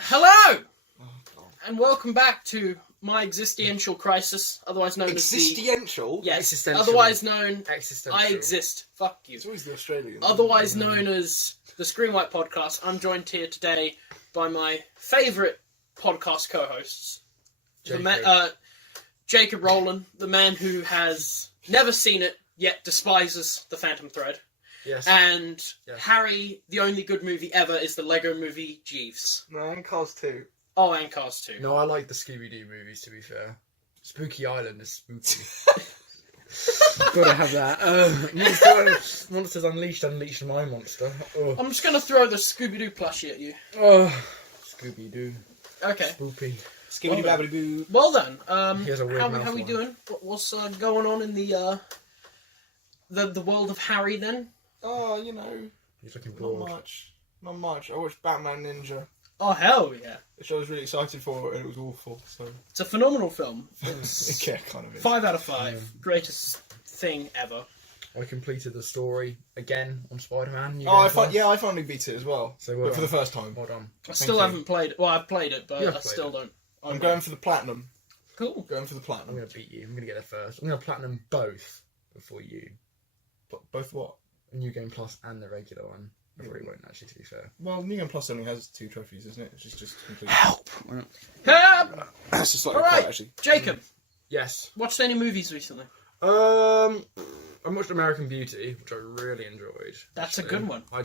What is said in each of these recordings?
Hello, and welcome back to my existential crisis, otherwise known as Existential? Yes, Existential. otherwise known... Existential. I exist. Fuck you. It's always the Australian. Otherwise known as the ScreenWipe podcast. I'm joined here today by my favourite podcast co-hosts. Jacob Rowland, the man who has never seen it, yet despises The Phantom Thread. Yes. And Yes. Harry, the only good movie ever is the Lego movie Jeeves. No, and Cars 2. Oh, and Cars 2. No, I like the Scooby-Doo movies, to be fair. Spooky Island is spooky. Gotta have that. Monsters Unleashed, Unleashed My Monster. Oh, I'm just going to throw the Scooby-Doo plushie at you. Scooby-Doo. Okay. Spoopy. Skibbity babbity boo. Well then, He has a weird how mouth we line. doing? What's going on in the world of Harry then? Oh, you know, He's looking not bored. much. Not much. I watched Batman Ninja, Oh hell yeah! which I was really excited for, and it was awful, so... It's a phenomenal film. It's yeah, kind of is. 5 out of 5. Greatest thing ever. I completed the story again on Spider-Man. Oh, I finally beat it as well. So but for the first time. Well done. I still you. haven't played it. Well, I've played it, but You have I played still it. don't. I'm going for the platinum. Cool. Going for the I'm platinum. going to beat you. I'm going to get there first. I'm going to platinum both before you. Both what? New Game Plus and the regular one. I really won't, actually, to be fair. Well, New Game Plus only has 2 trophies, isn't it? Which is just complete... Help! That's just like Alright, actually. Jacob, Yes. watched any movies recently? I watched American Beauty, which I really enjoyed. That's a actually. good one. I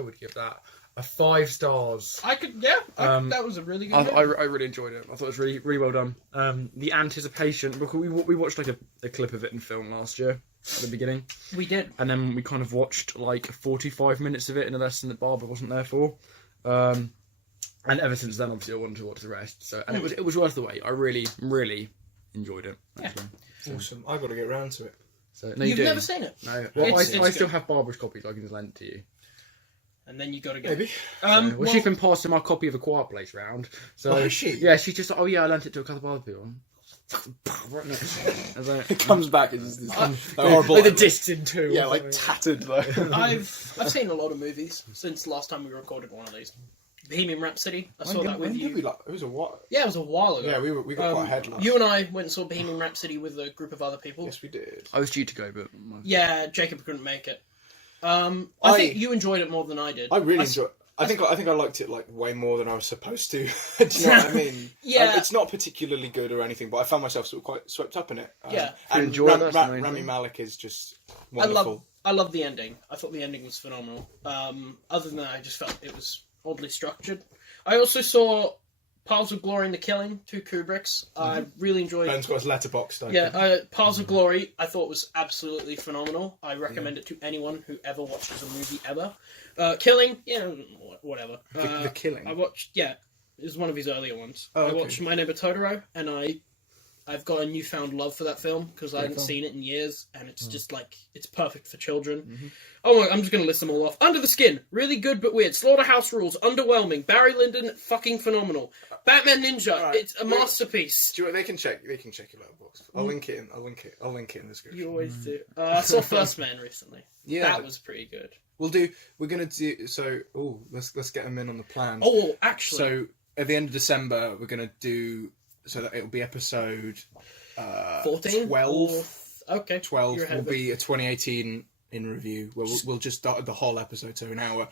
would give that a 5 stars. I could, that was a really good I movie. really enjoyed it. I thought it was really, really well done. The anticipation, because we watched like a clip of it in film last year at the beginning, We did. and then we kind of watched like 45 minutes of it in a lesson that Barbara wasn't there for. And ever since then, obviously, I wanted to watch the rest. So, and it was worth the wait. I really, really enjoyed it. Actually. Awesome. I've got to get round to it. So, no, You've you do. never seen it? No. Well, It's I still good. have Barbara's copy, so I can just lend it to you. And then you got to go. Maybe. Well, she's been passing my copy of A Quiet Place round. So, Oh, has she? Yeah, she's just like, oh yeah, I lent it to a couple of other people. I was like, It comes back as this horrible... with the discs in two. Yeah, or like something. tattered though. I've seen a lot of movies since the last time we recorded one of these. Bohemian Rhapsody. I saw that with When you. did we, like, it was a what? Yeah, it was a while ago. Yeah, we got quite ahead last. You and I went and saw Bohemian Rhapsody with a group of other people. Yes, we did. I was due to go, but Yeah, Jacob couldn't make it. I think you enjoyed it more than I did. I really enjoyed. I think I liked it like way more than I was supposed to. Do you know what I mean? Yeah. It's not particularly good or anything, but I found myself sort of quite swept up in it. Yeah. And enjoy it, that's the main Rami thing. Malek is just wonderful. I love the ending. I thought the ending was phenomenal. Other than that, I just felt it was oddly structured. I also saw Piles of Glory and The Killing, 2 Kubricks. I really enjoyed Ben's got his letterbox. Piles of Glory, I thought was absolutely phenomenal. I recommend it to anyone who ever watches a movie ever. Killing, whatever. The Killing. I watched, it was one of his earlier ones. Oh, I okay. watched My Neighbor Totoro, and I've got a newfound love for that film because I hadn't seen it in years, and it's just like, it's perfect for children. Oh, I'm just going to list them all off. Under the Skin, really good but weird. Slaughterhouse Rules, underwhelming. Barry Lyndon, fucking phenomenal. Batman Ninja, Right. it's a masterpiece. Do you know what, they can check your letterbox. I'll link it in. I'll link it in the description. You always do. I saw First Man recently. Yeah. That was pretty good. We're gonna do so. Oh, let's get them in on the plan. Oh, actually. So at the end of December, we're gonna do so that it'll be episode 14? 12. Okay. 12 You're ahead will of it. be a 2018 in review. Where we'll just start the whole episode, so an hour,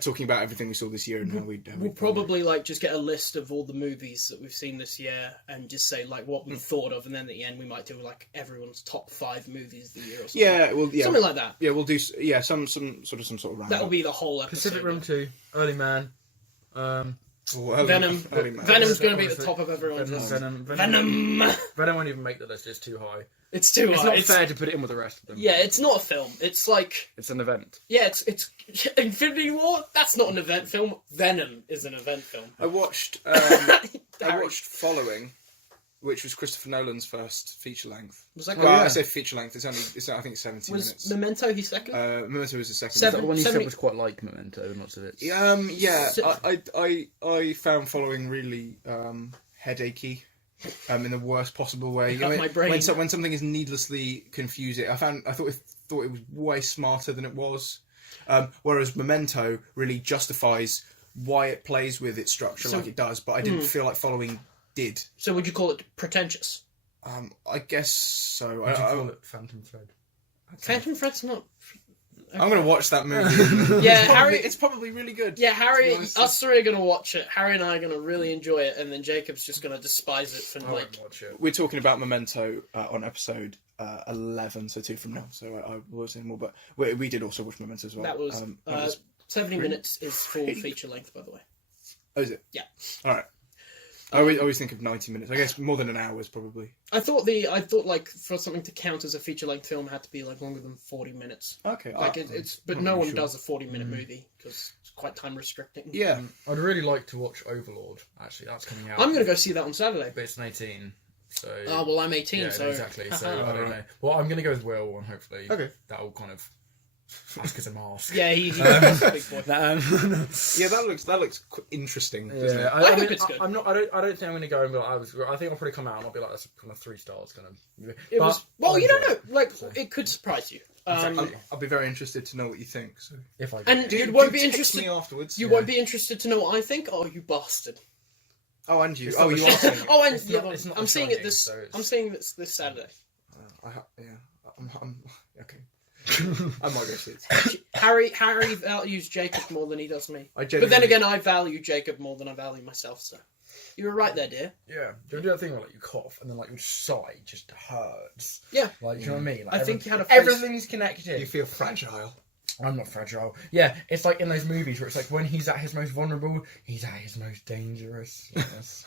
talking about everything we saw this year and how we. We'll probably just get a list of all the movies that we've seen this year and just say what we thought of, and then at the end we might do everyone's top 5 movies of the year or something. Something like that. Yeah, we'll do. Yeah, some sort of round. That'll be the whole episode. Pacific Rim 2, Early Man. Venom. Venom's going to be at the top of everyone's list. Venom won't even make the list. It's too high. It's too It's high. not fair to put it in with the rest of them. Yeah, it's not a film. It's like... It's an event. Yeah, it's Infinity War. That's not an event film. Venom is an event film. I watched. I watched Following, which was Christopher Nolan's first feature length. Was that Well, good? I say feature length. I think it's 70 Was minutes. Memento his second? Memento was the second. Seven- The one you 70 said was quite like Memento, lots of it. Yeah. Si- I found Following really headachy. In the worst possible way. Cut my brain. When something is needlessly confusing, I thought it was way smarter than it was. Whereas Memento really justifies why it plays with its structure like it does, but I didn't feel like following did. So would you call it pretentious? I guess so. Would you call it Phantom Thread? Phantom Thread's not... Okay. I'm going to watch that movie. Yeah, Harry... It's probably really good. Yeah, Harry... Us three are going to watch it. Harry and I are going to really enjoy it, and then Jacob's just going to despise it for, I won't watch it. We're talking about Memento on episode 11, so 2 from now, so I will say more, but we did also watch Memento as well. That was... 70 minutes is full feature length, by the way. Oh, is it? Yeah. Alright. I always think of 90 minutes. I guess more than an hour is probably. I thought like for something to count as a feature length film it had to be like longer than 40 minutes. Okay. Like but no one does a 40-minute movie because it's quite time restricting. Yeah. I'd really like to watch Overlord. Actually, that's coming out. I'm going to go see that on Saturday. But it's an 18. So. Oh well, I'm 18, yeah, so exactly. So I don't know. Well, I'm going to go with Will, and hopefully that'll kind of. Ask as a mask. Yeah, he's a big boy. Yeah, that looks interesting. Doesn't it? I hope it's good. I don't think I'm going to go and be like, I think I'll probably come out and I'll be like, that's kind of 3 stars kind of. Well, you don't know. Like, it could surprise you. I'll be very interested to know what you think. So. If I and you won't be interested. Me afterwards. You won't be interested to know what I think. Oh, you bastard! Oh, and you. Oh, you are saying it. Oh, and I'm seeing it this. I'm seeing this Saturday. Okay. I might go see it. Harry values Jacob more than he does me. But then again, I value Jacob more than I value myself. So you were right there, dear. Yeah. Do you do that thing where like you cough and then like your side just hurts? Yeah. Like, you know what I mean? Like, I think you had a everything's connected. You feel fragile. I'm not fragile. Yeah, it's like in those movies where it's like when he's at his most vulnerable, he's at his most dangerous. Yes.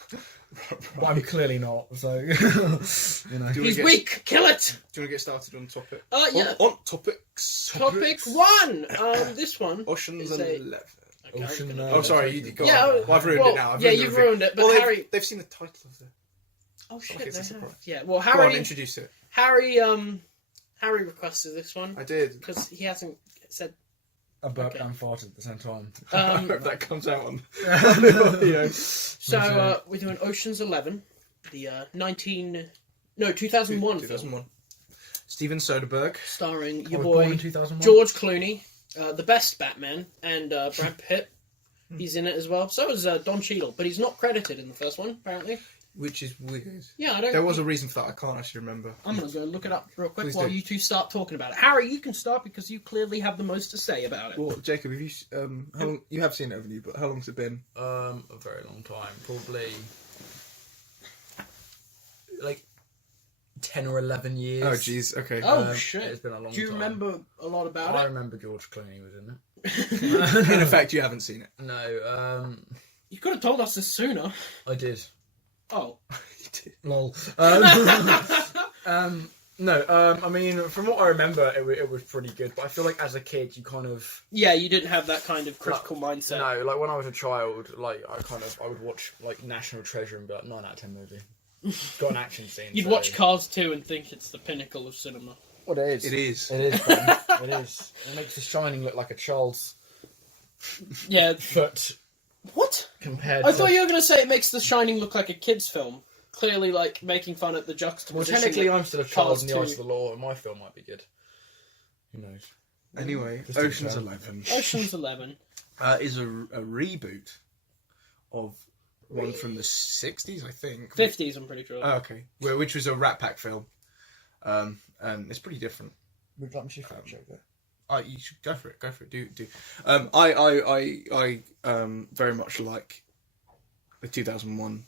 But I'm clearly not, so you know. He's weak. Kill it. Do you want to get started on topic? Yeah. On topics. Topic 1. This one. Ocean's 11. Okay, Oh, sorry. You go yeah. on. Well, I've ruined it now. You've ruined it. But well, Harry, they've seen the title of the. Oh shit! It's a surprise. Yeah. Well, Go Harry. on, introduce it. Harry requested this one. I did because he hasn't said. I burped and farted at the same time. I hope that comes out on. So we're doing Ocean's 11, the 2001 film, Steven Soderbergh, starring your born boy in 2001. George Clooney, the best Batman, and Brad Pitt. He's in it as well. So is Don Cheadle, but he's not credited in the first one apparently. Which is weird. Yeah, I don't. There was a reason for that. I can't actually remember. I'm gonna go look it up real quick Please while do. you two start talking about it. Harry, you can start because you clearly have the most to say about it. Well, Jacob, have you how long, you have seen it, haven't you? But how long's it been? A very long time, probably like 10 or 11 years. Oh, jeez. Okay. Oh shit! It's been a long time. Do you remember a lot about I it? remember George Clooney was in it. In effect, you haven't seen it. No, You could have told us this sooner. I did. Oh. You did. Lol. No, I mean, from what I remember, it was pretty good. But I feel like as a kid, you kind of... Yeah, you didn't have that kind of critical mindset. No, like when I was a child, like I would watch like National Treasure and be like 9 out of 10 movie. It's got an action scene. You'd watch Cars 2 and think it's the pinnacle of cinema. What it is. It is. It is. Ben. It is. It makes The Shining look like a child's Yeah. foot What? compared. I thought you were going to say it makes The Shining look like a kid's film. Clearly, like, making fun at the Well, juxtaposition. technically, I'm still a child Cars in the 2. eyes of the law, and my film might be good. Who knows? Anyway, Just Ocean's a film. 11 Ocean's 11. is a reboot of one from the 60s, I think. 50s, I'm pretty sure. Oh, okay. Which was a Rat Pack film. And it's pretty different. Would you like me to fact check that? You should go for it. Go for it. Do. I very much like the 2001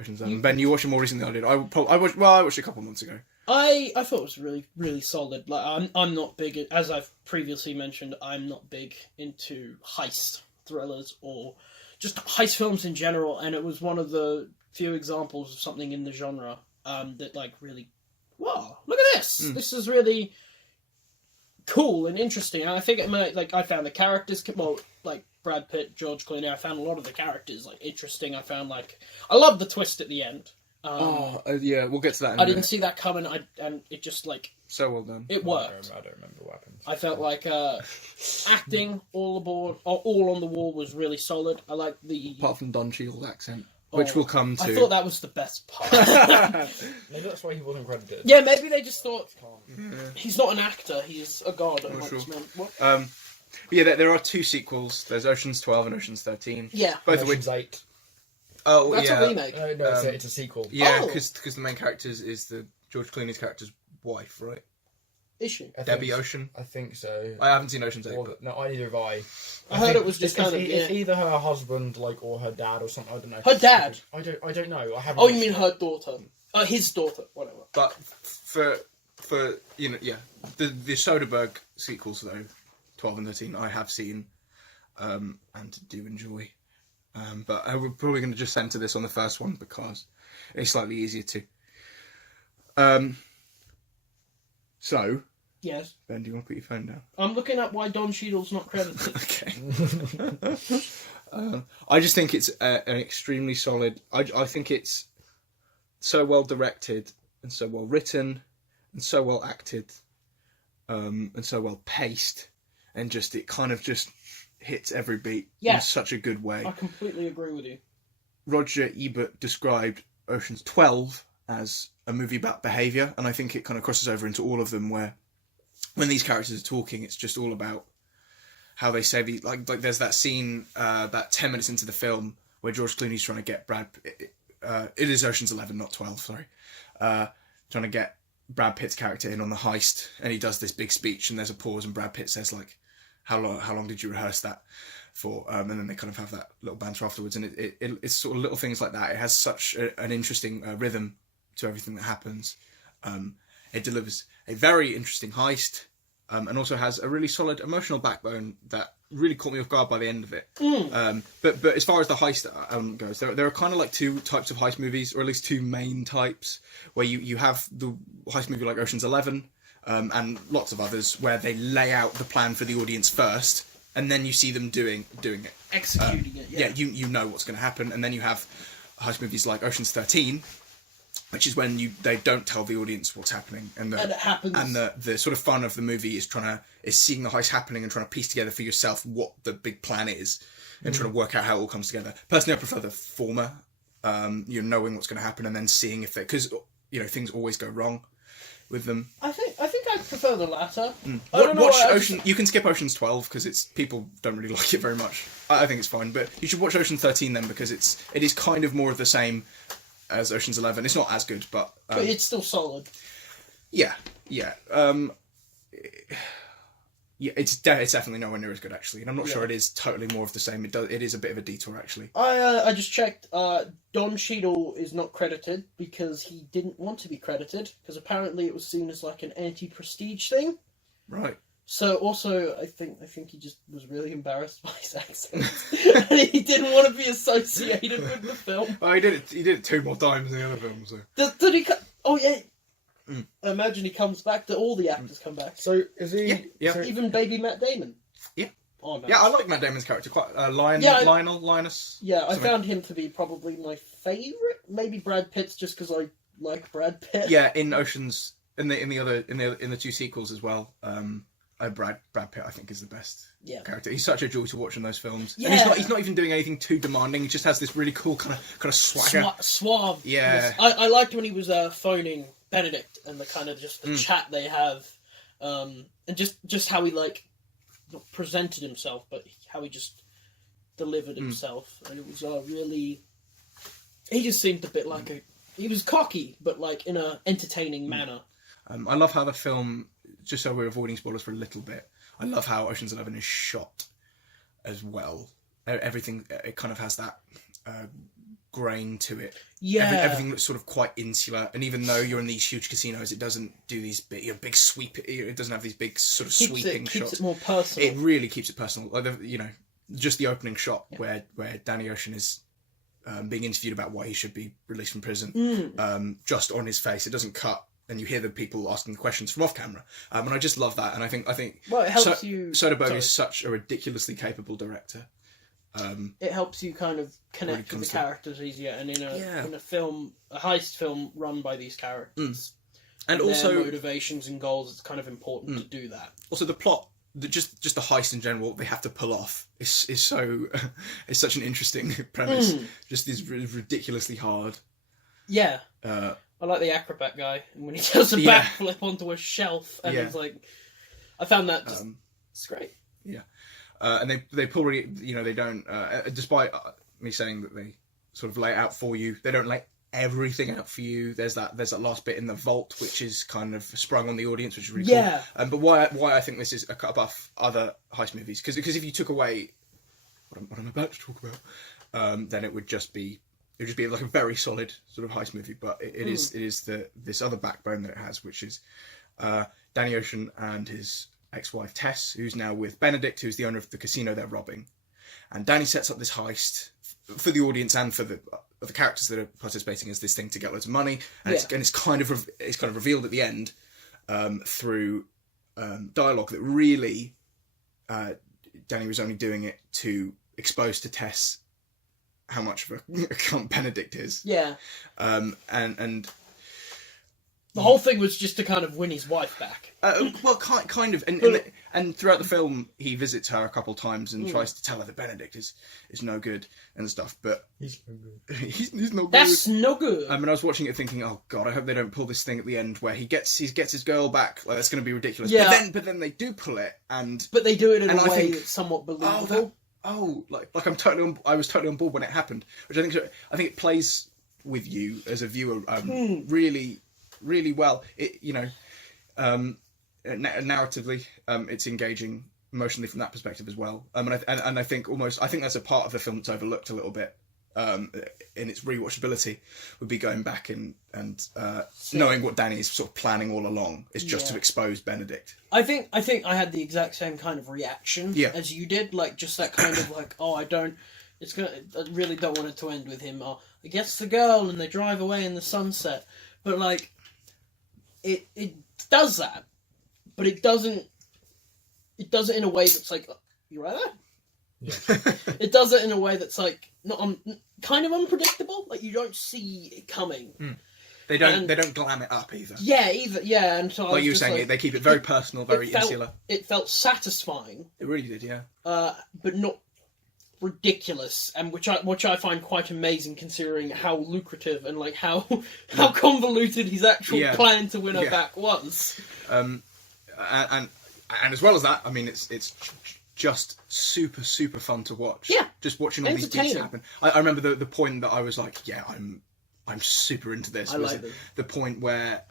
Ocean's 11. Ben, you watched it more recently than I did. I watched it a couple of months ago. I thought it was really, really solid. Like, I'm not big, as I've previously mentioned, I'm not big into heist thrillers or just heist films in general, and it was one of the few examples of something in the genre that, like, really, wow, look at this! This is really cool and interesting. And I think it might, like, I found the characters, well, like, Brad Pitt, George Clooney, I found a lot of the characters, like, interesting. I found, like, I love the twist at the end. Yeah, we'll get to that in a I didn't minute. see that coming, and it just, like... So well done. It worked. I don't remember what happened. I felt like acting all on the wall was really solid. I like the... Apart from Don Cheadle's accent, which we'll come to. I thought that was the best part. Maybe that's why he wasn't credited. Yeah, maybe they just thought, he's not an actor, he's a god. Not sure. What? But yeah, there are 2 sequels. There's Ocean's 12 and Ocean's 13. Yeah. Both of which. Ocean's 8. Oh, That's yeah. a remake. No, it's a sequel. Yeah, Oh. because the main character is the George Clooney's character's wife, right? Is she? Debbie Ocean. I think so. I haven't seen Ocean's 8. But... No, neither have I. I heard it was just kind of it's either her husband, like, or her dad, or something. I don't know. Her dad. I don't know. I haven't. Oh, you mean her daughter? His daughter. Whatever. But for yeah, the Soderbergh sequels though, 12 and 13, I have seen, and do enjoy. But we're probably going to just centre this on the first one because it's slightly easier to. So. Yes. Ben, do you want to put your phone down? I'm looking up why Don Cheadle's not credited. Okay. I just think it's an extremely solid. I think it's so well directed and so well written and so well acted, and so well paced, and just it kind of just hits every beat in such a good way. I completely agree with you. Roger Ebert described Ocean's 12 as a movie about behaviour, and I think it kind of crosses over into all of them where when these characters are talking, it's just all about how they say the like there's that scene about 10 minutes into the film where George Clooney's trying to get it is Ocean's 11, not 12, sorry. Trying to get Brad Pitt's character in on the heist, and he does this big speech, and there's a pause, and Brad Pitt says, like, how long did you rehearse that for? And then they kind of have that little banter afterwards, and it's sort of little things like that. It has such an interesting rhythm to everything that happens. It delivers a very interesting heist, and also has a really solid emotional backbone that really caught me off guard by the end of it. But as far as the heist goes, there are kind of like 2 types of heist movies, or at least 2 main types, where you have the heist movie like Ocean's 11, and lots of others where they lay out the plan for the audience first, and then you see them doing it, executing it. Yeah, you know what's going to happen, and then you have heist movies like Ocean's 13. Which is when they don't tell the audience what's happening, and it happens. And the sort of fun of the movie is seeing the heist happening and trying to piece together for yourself what the big plan is, and trying to work out how it all comes together. Personally, I prefer the former, knowing what's going to happen and then seeing if because things always go wrong with them. I think I prefer the latter. You can skip Ocean's 12 because people don't really like it very much. I think it's fine, but you should watch Ocean 13 then because it is kind of more of the same as Ocean's 11. It's not as good, but it's still solid. Yeah. It's definitely nowhere near as good actually, and I'm not sure it is totally more of the same. It is a bit of a detour actually. I just checked. Don Cheadle is not credited because he didn't want to be credited because apparently it was seen as like an anti-prestige thing. Right. So also, I think he just was really embarrassed by his accent, and he didn't want to be associated with the film. Well, he did it 2 more times in the other films. So. Did he? Oh yeah. I imagine he comes back. All the actors come back. So is he? Yeah. So even baby Matt Damon. Yeah. Oh, nice. Yeah, I like Matt Damon's character quite. Linus. Yeah, I found him to be probably my favourite. Maybe Brad Pitt's just because I like Brad Pitt. Yeah, in Oceans, in the 2 sequels as well. Brad Pitt, I think, is the best character. He's such a joy to watch in those films. Yeah. And he's not even doing anything too demanding. He just has this really cool kind of swagger. Suave. Yeah. I liked when he was phoning Benedict and the kind of just the chat they have, and just how he not presented himself, but how he just delivered himself, and it was really. He just seemed a bit like he was cocky, but like in a entertaining manner. I love how the film. Just so we're avoiding spoilers for a little bit, I love how Ocean's 11 is shot as well. Everything, it kind of has that grain to it. Yeah. Everything looks sort of quite insular, and even though you're in these huge casinos, it doesn't do these big sweep. It doesn't have these big sort of sweeping shots. Keeps it more personal. It really keeps it personal. Just the opening shot where Danny Ocean is being interviewed about why he should be released from prison, just on his face. It doesn't cut. And you hear the people asking the questions from off camera, and I just love that. And I think well, it helps you. Soderbergh is such a ridiculously capable director. It helps you kind of connect with the characters easier, and in a film, a heist film run by these characters, and also their motivations and goals, it's kind of important to do that. Also, the plot, just the heist in general, they have to pull off is so it's such an interesting premise. Just is ridiculously hard. Yeah. I like the acrobat guy, and when he does a backflip onto a shelf, and he's like, I found that it's great. Yeah, and they pull really, they don't, despite me saying that they sort of lay it out for you, they don't lay everything out for you. There's that last bit in the vault which is kind of sprung on the audience, which is really cool. But why I think this is a cut above other heist movies, because if you took away what I'm about to talk about, then it would just be like a very solid sort of heist movie. But it is this other backbone that it has, which is Danny Ocean and his ex-wife Tess, who's now with Benedict, who's the owner of the casino they're robbing. And Danny sets up this heist for the audience and for the characters that are participating as this thing to get loads of money. And it's kind of revealed at the end through dialogue that really Danny was only doing it to expose to Tess how much of a cunt Benedict is. Yeah. And the whole thing was just to kind of win his wife back. Well, kind of, and throughout the film, he visits her a couple of times and tries to tell her that Benedict is no good and stuff. But He's no good. he's no good. That's no good. I mean, I was watching it thinking, oh god, I hope they don't pull this thing at the end where he gets his girl back. Like, that's going to be ridiculous. Yeah. But then they do pull it, but they do it in a I way think, that's somewhat believable. Like I was totally on board when it happened, which I think it plays with you as a viewer really, really well. It narratively, it's engaging emotionally from that perspective as well. And I think that's a part of the film that's overlooked a little bit in its rewatchability, would be going back and knowing what Danny is sort of planning all along is just to expose Benedict. I think I had the exact same kind of reaction as you did, like just that kind of like, I really don't want it to end with him. Or he gets the girl and they drive away in the sunset, but like it does that, but it does it in a way that's like, you right there? Yeah. It does it in a way that's like not kind of unpredictable. Like you don't see it coming. They don't glam it up either. And so like you were saying, they keep it very personal, very insular. It felt satisfying. It really did, yeah. But not ridiculous, and which I find quite amazing considering how lucrative and like how convoluted his actual plan to win her back was. And as well as that, I mean, it's just super, super fun to watch. Yeah. Just watching all these beats happen. I remember the point that I was like, yeah, I'm super into this. The point where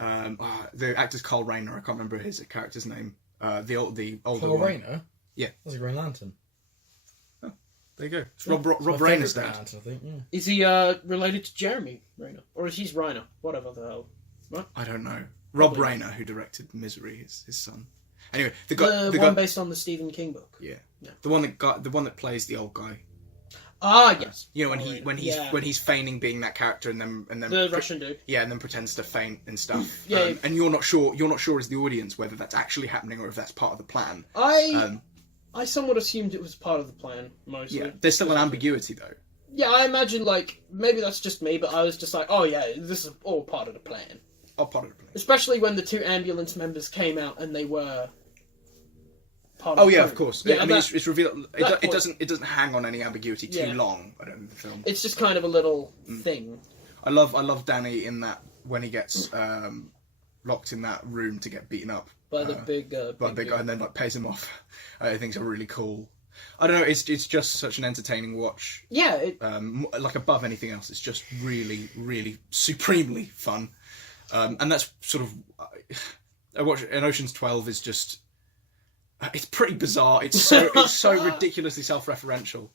the actor's Carl Rayner, I can't remember his character's name. The older Carl one. Rayner? Yeah. That's a Green Lantern. Oh, there you go. It's Rob Rayner's dad. Lantern, I think. Yeah. Is he related to Jeremy Rayner? Or is he Rayner? Whatever the hell. Right? I don't know. Rob Rayner, who directed Misery, is his son. Anyway, the guy based on the Stephen King book. Yeah. The one that plays the old guy. Ah, yes. When he's feigning being that character and then the Russian dude. Yeah, and then pretends to faint and stuff. Yeah. And you're not sure as the audience whether that's actually happening or if that's part of the plan. I somewhat assumed it was part of the plan mostly. Yeah. There's still an ambiguity though. Yeah, I imagine like maybe that's just me, but I was just like, oh yeah, this is all part of the plan. All part of the plan. Especially when the two ambulance members came out and they were part of the plan. of course. Yeah, I mean, it's revealed. It doesn't hang on any ambiguity too long. I don't think the film. It's just kind of a little thing. I love Danny in that when he gets locked in that room to get beaten up by the big guy, and then like pays him off. I think it's a really cool. I don't know. It's just such an entertaining watch. Yeah. Like above anything else, it's just really, really supremely fun. And that's sort of I watch. And Ocean's 12 is just. It's pretty bizarre. It's so ridiculously self-referential,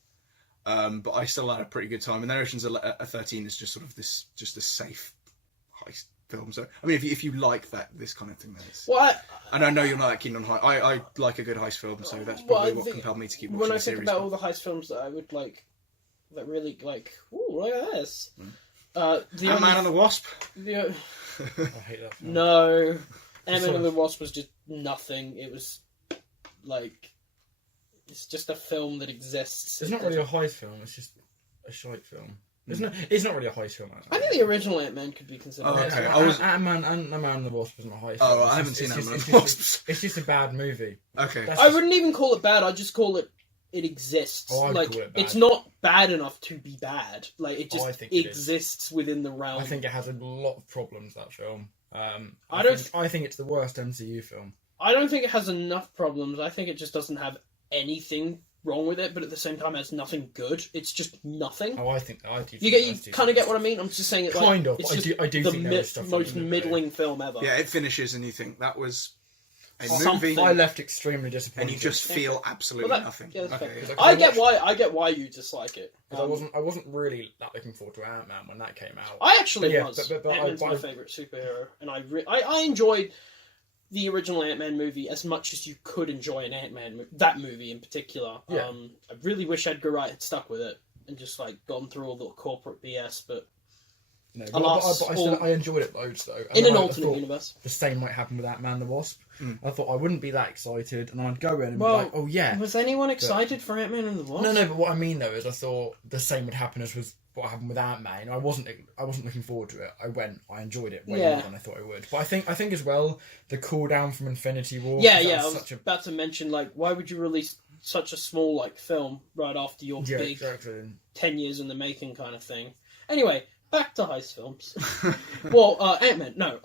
but I still had a pretty good time. And then Ocean's 13 is just sort of this a safe heist film. So I mean, if you like this kind of thing, then it's. Well, and I know you're not that keen on heist. I like a good heist film, so that's probably what compelled me to keep watching the series. When I think about all the heist films that I would like, that really like, ooh, look at this. Ant-Man and the Wasp. I hate that film. No, Ant-Man and the Wasp was just nothing. It was. Like, it's just a film that exists. It's not really a heist film. It's just a shite film. It's not really a heist film. I think the original Ant-Man could be considered. Oh, okay. Ant-Man and the Wasp isn't a heist film. Oh, I haven't seen Ant-Man and the Wasp. It's just a bad movie. Okay. I wouldn't even call it bad. I'd just call it exists. Oh, like, call it bad. It's not bad enough to be bad. Like, it just exists within the realm. I think it has a lot of problems, that film. I think it's the worst MCU film. I don't think it has enough problems. I think it just doesn't have anything wrong with it, but at the same time, it has nothing good. It's just nothing. Oh, I do. You kind of get what I mean. I'm just saying it. Kind of. It's I do think there is stuff most middling film ever. Yeah, it finishes and you think that was a Something movie. I left extremely disappointed. And you just feel absolutely nothing. Yeah, that's okay. fair. I get why you dislike it. I wasn't really that looking forward to Ant-Man when that came out. I actually was. But Ant-Man's my favourite superhero, and I enjoyed the original Ant-Man movie as much as you could enjoy an Ant-Man that movie in particular. Yeah. I really wish Edgar Wright had stuck with it and just like gone through all the corporate BS, but no, alas, I enjoyed it loads though. In an alternate universe, the same might happen with Ant-Man the Wasp. I thought I wouldn't be that excited, and I'd go in and be well, like, "Oh yeah." Was anyone excited for Ant-Man and the Wasp? No. But what I mean though is, I thought the same would happen as with what happened with Ant-Man. I wasn't looking forward to it. I enjoyed it way more than I thought I would. But I think as well the cool down from Infinity War. I was about to mention, like, why would you release such a small like film right after your big 10 years in the making kind of thing? Anyway, back to heist films. Well, Ant-Man. No,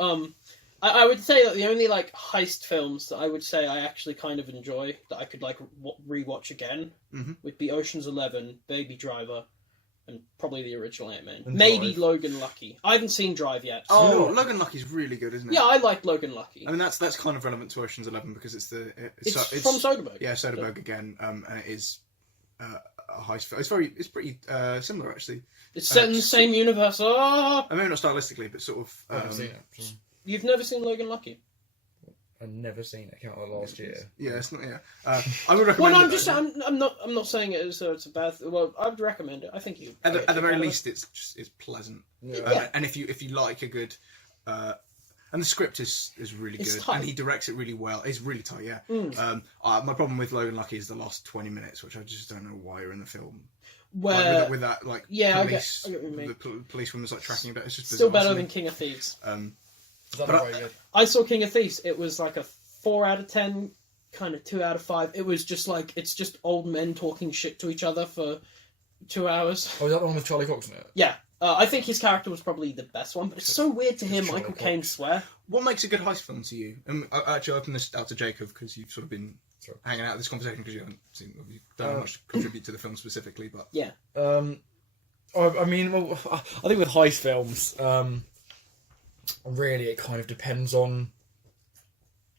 I would say that the only like heist films that I would say I actually kind of enjoy that I could like rewatch again would be Ocean's 11, Baby Driver, and probably the original Ant-Man. Maybe Drive. Logan Lucky. I haven't seen Drive yet. So... Oh, Logan Lucky's really good, isn't it? Yeah, I like Logan Lucky. I mean, that's kind of relevant to Ocean's 11 because it's from Soderbergh. Yeah, Soderbergh again, and it is a heist film. It's pretty similar actually. It's set in the same universe. Oh! I mean, not stylistically, but sort of. I haven't seen it. So. You've never seen Logan Lucky? I've never seen it. Count the last year. Yeah, it's not. Yeah, I would recommend. Well, it, I'm not saying it as though it's a bad. Well, I would recommend it. I think you. At the very least, it's pleasant. Yeah. And if you like a good, and the script is really good, tight. and he directs it really well. It's really tight. Yeah. My problem with Logan Lucky is the last 20 minutes, which I just don't know why are in the film. Where like with that like police, I get what you mean. The policewoman's like tracking it. It's just still bizarre better to than me. King of Thieves. I I saw King of Thieves. It was like a 4 out of 10, kind of 2 out of 5. It was just like it's just old men talking shit to each other for 2 hours. Oh, is that the one with Charlie Cox in it? Yeah. I think his character was probably the best one, but it's so weird to hear Charlie Michael Cox. Caine swear. What makes a good heist film to you? And I actually open this out to Jacob because you've sort of been hanging out in this conversation because you don't have much to contribute to the film specifically, but yeah. I mean, well, I think with heist films, really it kind of depends on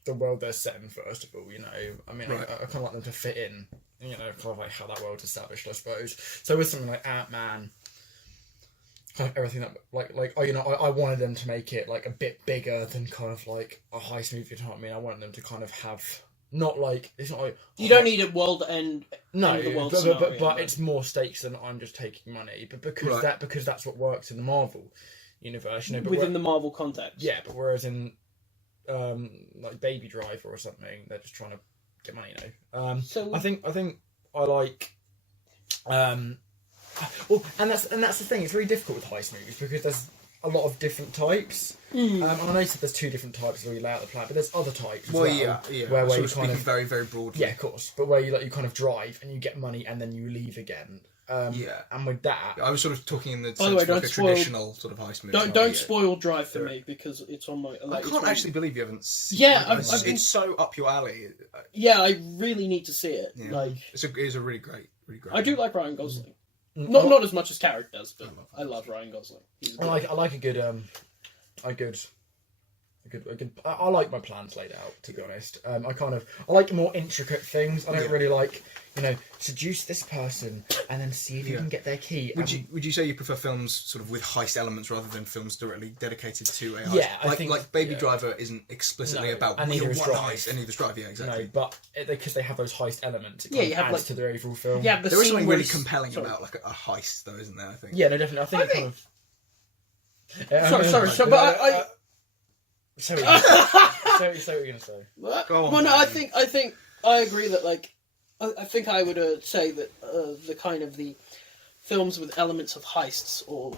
the world they're set in. First of all, you know, I mean, Right. I kind of like them to fit in, you know, kind of like how that world's established, I suppose. So with something like Ant-Man, kind of everything that I wanted them to make it like a bit bigger than kind of like a heist movie. You know what I mean? I wanted them to kind of have not like it's not like You don't need a world end. no, end of the world but scenario, it's more stakes than I'm just taking money. But because that's what works in the Marvel universe, you know. But within the Marvel context. yeah, but whereas in like Baby Driver or something, they're just trying to get money, you know. So I think I like well, and that's the thing. It's really difficult with heist movies because there's a lot of different types. And I know you said there's 2 different types where you lay out the plan, but there's other types. As well, yeah. Where sort you of kind speaking of very very broadly. yeah, of course. But where you kind of drive and you get money and then you leave again. And with that, I was sort of talking in the By the way, sense of like don't a spoil- traditional sort of heist movie. don't spoil Drive for me because it's on my. I Like, can't actually believe you haven't seen Yeah, it. It's so up your alley. Yeah, I really need to see it. Yeah. Like, It's a really great. I do like Ryan Gosling. Not as much as Carrick does, but I love Ryan Gosling. I like a good I like my plans laid out, to be honest. I like more intricate things. I don't really like, you know, seduce this person and then see if you can get their key. Would you say you prefer films sort of with heist elements rather than films directly dedicated to a heist? Yeah, I think like Baby Driver isn't explicitly about and we neither are is one Drive. heist, and neither is Drive. Yeah, exactly. No, but because they have those heist elements, it Yeah, kind you of have, adds like- to the overall film. Yeah, the There is scene something where really he's- compelling sorry. about like a heist, though, isn't there? I think. Yeah, no, definitely. I think it kind of. Sorry, but I. So what you're going to say? Go on, Well, no, man. I think I agree that like I think I would say that the kind of the films with elements of heists or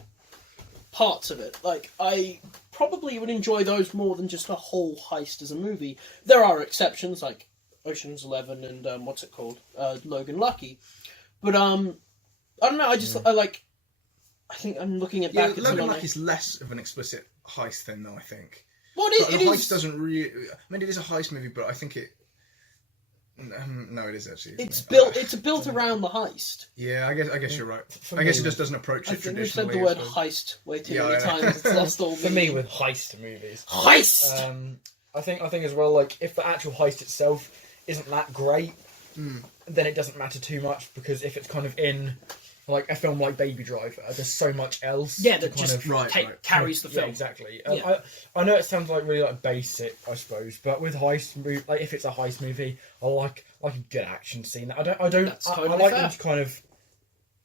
parts of it, like I probably would enjoy those more than just a whole heist as a movie. There are exceptions like Ocean's 11 and what's it called, Logan Lucky, but I don't know. I think I'm looking at back. Logan Lucky is less of an explicit heist thing, though. I think. Well, But it the heist is. doesn't really. I mean, it is a heist movie, but I think it. No, it is actually. It's built. It's built around the heist. Yeah, I guess you're right. I guess it just doesn't approach I it think we've traditionally. said the word heist way too many times. It's lost all. For me, with heist movies, heist. I think as well. Like, if the actual heist itself isn't that great, then it doesn't matter too much, because if it's kind of in like a film like Baby Driver, there's so much else. Yeah, that kind just of carries the film. Yeah, exactly. I know it sounds like really like basic, I suppose, but with heist movie, like if it's a heist movie, I like a good action scene. I like them to kind of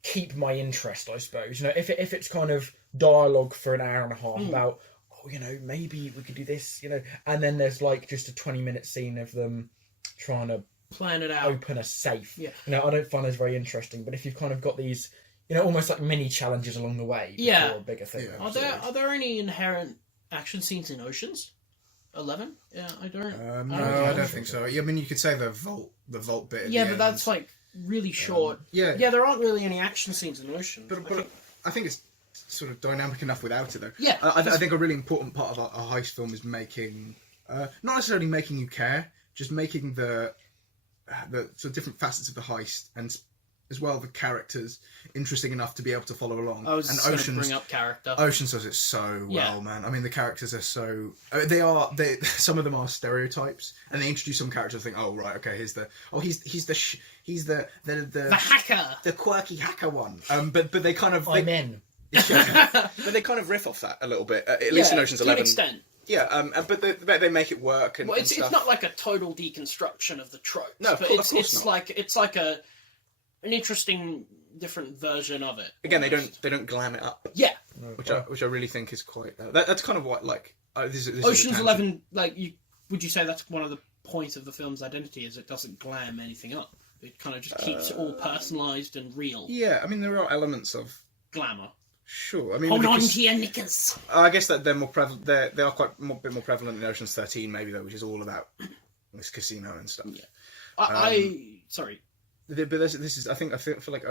keep my interest, I suppose. You know, if it's kind of dialogue for an hour and a half about, maybe we could do this, and then there's like just a 20-minute scene of them trying to plan it out, open a safe. Yeah. I don't find those very interesting. But if you've kind of got these, almost like mini challenges along the way, yeah, before a bigger thing. Yeah. Are there any inherent action scenes in Oceans 11? Yeah, I don't. I don't think so. Yeah, I mean, you could say the vault bit. Yeah, but that's like really short. Yeah, there aren't really any action scenes in Oceans. But I think it's sort of dynamic enough without it, though. Yeah, I think a really important part of a heist film is making, not necessarily making you care, just making the sort of different facets of the heist, and as well the characters interesting enough to be able to follow along. I was going to bring up character. Oceans does it so well, man. I mean, the characters are so they some of them are stereotypes, and they introduce some characters. Think, oh right, okay, he's the hacker, the quirky hacker one. But they kind of I'm in. But they kind of riff off that a little bit, at least in Ocean's 11. To an extent. Yeah, but they make it work. And, it's not like a total deconstruction of the tropes. No, but of course not. It's like an interesting, different version of it. Again, they don't glam it up. Yeah, which I really think is quite. That's kind of what this Ocean's 11. Would you say that's one of the points of the film's identity? Is it doesn't glam anything up? It kind of just keeps it all personalised and real. Yeah, I mean there are elements of glamour. Sure, I mean, hold on to your knickers. I guess that they're more prevalent. They are quite a bit more prevalent in Ocean's 13, maybe though, which is all about this casino and stuff. Yeah, sorry. But this is I feel like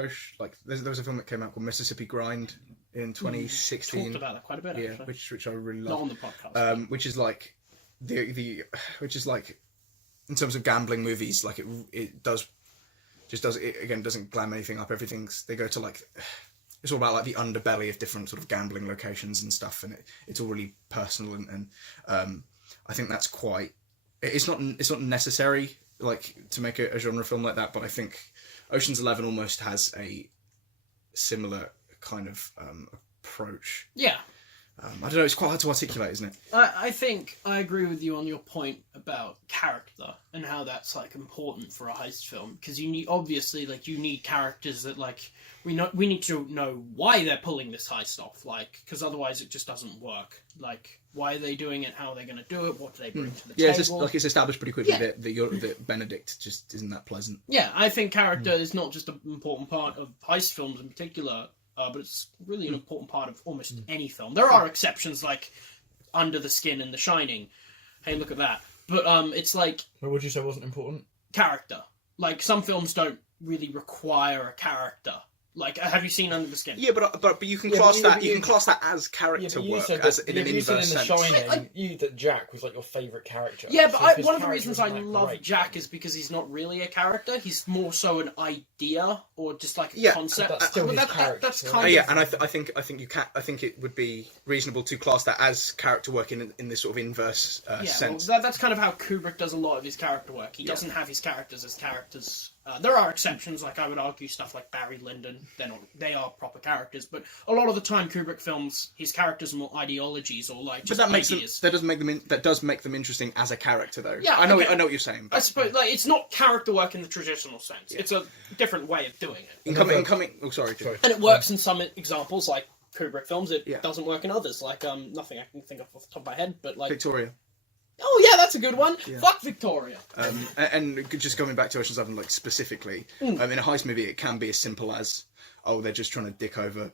there was a film that came out called Mississippi Grind in 2016. Talked about that quite a bit. Yeah, actually. which I really love. Not on the podcast. Which is like which is like in terms of gambling movies, like it doesn't glam anything up. They go to like. It's all about like the underbelly of different sort of gambling locations and stuff, and it's all really personal and I think that's quite. It's not necessary like to make a genre film like that, but I think Ocean's 11 almost has a similar kind of approach. Yeah. I don't know. It's quite hard to articulate, isn't it? I think I agree with you on your point about character and how that's like important for a heist film, because you need characters that like we need to know why they're pulling this heist off, like, because otherwise it just doesn't work. Like, why are they doing it? How are they going to do it? What do they bring to the table? It's established pretty quickly that Benedict just isn't that pleasant. Yeah, I think character is not just an important part of heist films in particular. But it's really an important part of almost any film. There are exceptions like Under the Skin and The Shining. Hey, look at that. But it's like... What would you say wasn't important? Character. Like, some films don't really require a character. Like, have you seen Under the Skin? Yeah, but you can class that. You can class that as character work, as in an inverse sense. You said in The Shining, that Jack was like your favourite character. Yeah, but one of the reasons I love Jack is because he's not really a character. He's more so an idea or just like a concept. That's still his character. That's kind of. Yeah, and I think it would be reasonable to class that as character work in this sort of inverse sense. Well, that's kind of how Kubrick does a lot of his character work. He doesn't have his characters as characters. There are exceptions, like I would argue stuff like Barry Lyndon. They are proper characters, but a lot of the time Kubrick films, his characters are more ideologies or like just ideas. That does make them interesting as a character, though. Yeah, I know what you're saying. But... I suppose it's not character work in the traditional sense. Yeah. It's a different way of doing it. Oh, sorry. And it works in some examples, like Kubrick films. It doesn't work in others. Like nothing I can think of off the top of my head, but like Victoria. Oh yeah, that's a good one. Yeah. Fuck Victoria. And just going back to Ocean's 11, like specifically, in a heist movie, it can be as simple as, they're just trying to dick over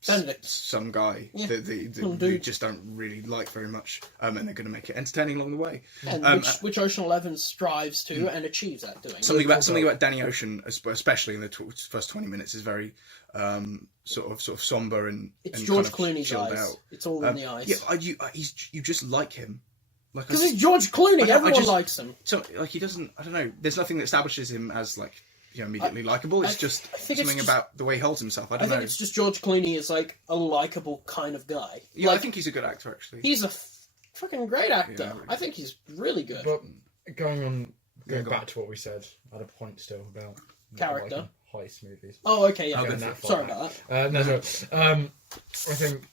some guy that they just don't really like very much, and they're going to make it entertaining along the way. And which Ocean 11 strives to and achieves at doing. Something about Danny Ocean, especially in the first 20 minutes, is very sort of somber and it's and George kind of Clooney's eyes. out. It's all in the eyes. Yeah, you just like him. Because he's George Clooney. Everyone likes him. So, like, he doesn't. I don't know. There's nothing that establishes him as like immediately likable. It's just something about the way he holds himself. I think it's just George Clooney is like a likable kind of guy. Yeah, I think he's a good actor actually. He's a fucking great actor. Yeah, really. I think he's really good. But going back to what we said, I had a point still about character heist movies. Oh, okay, yeah. Going that far Sorry back. about that. No, sorry. I think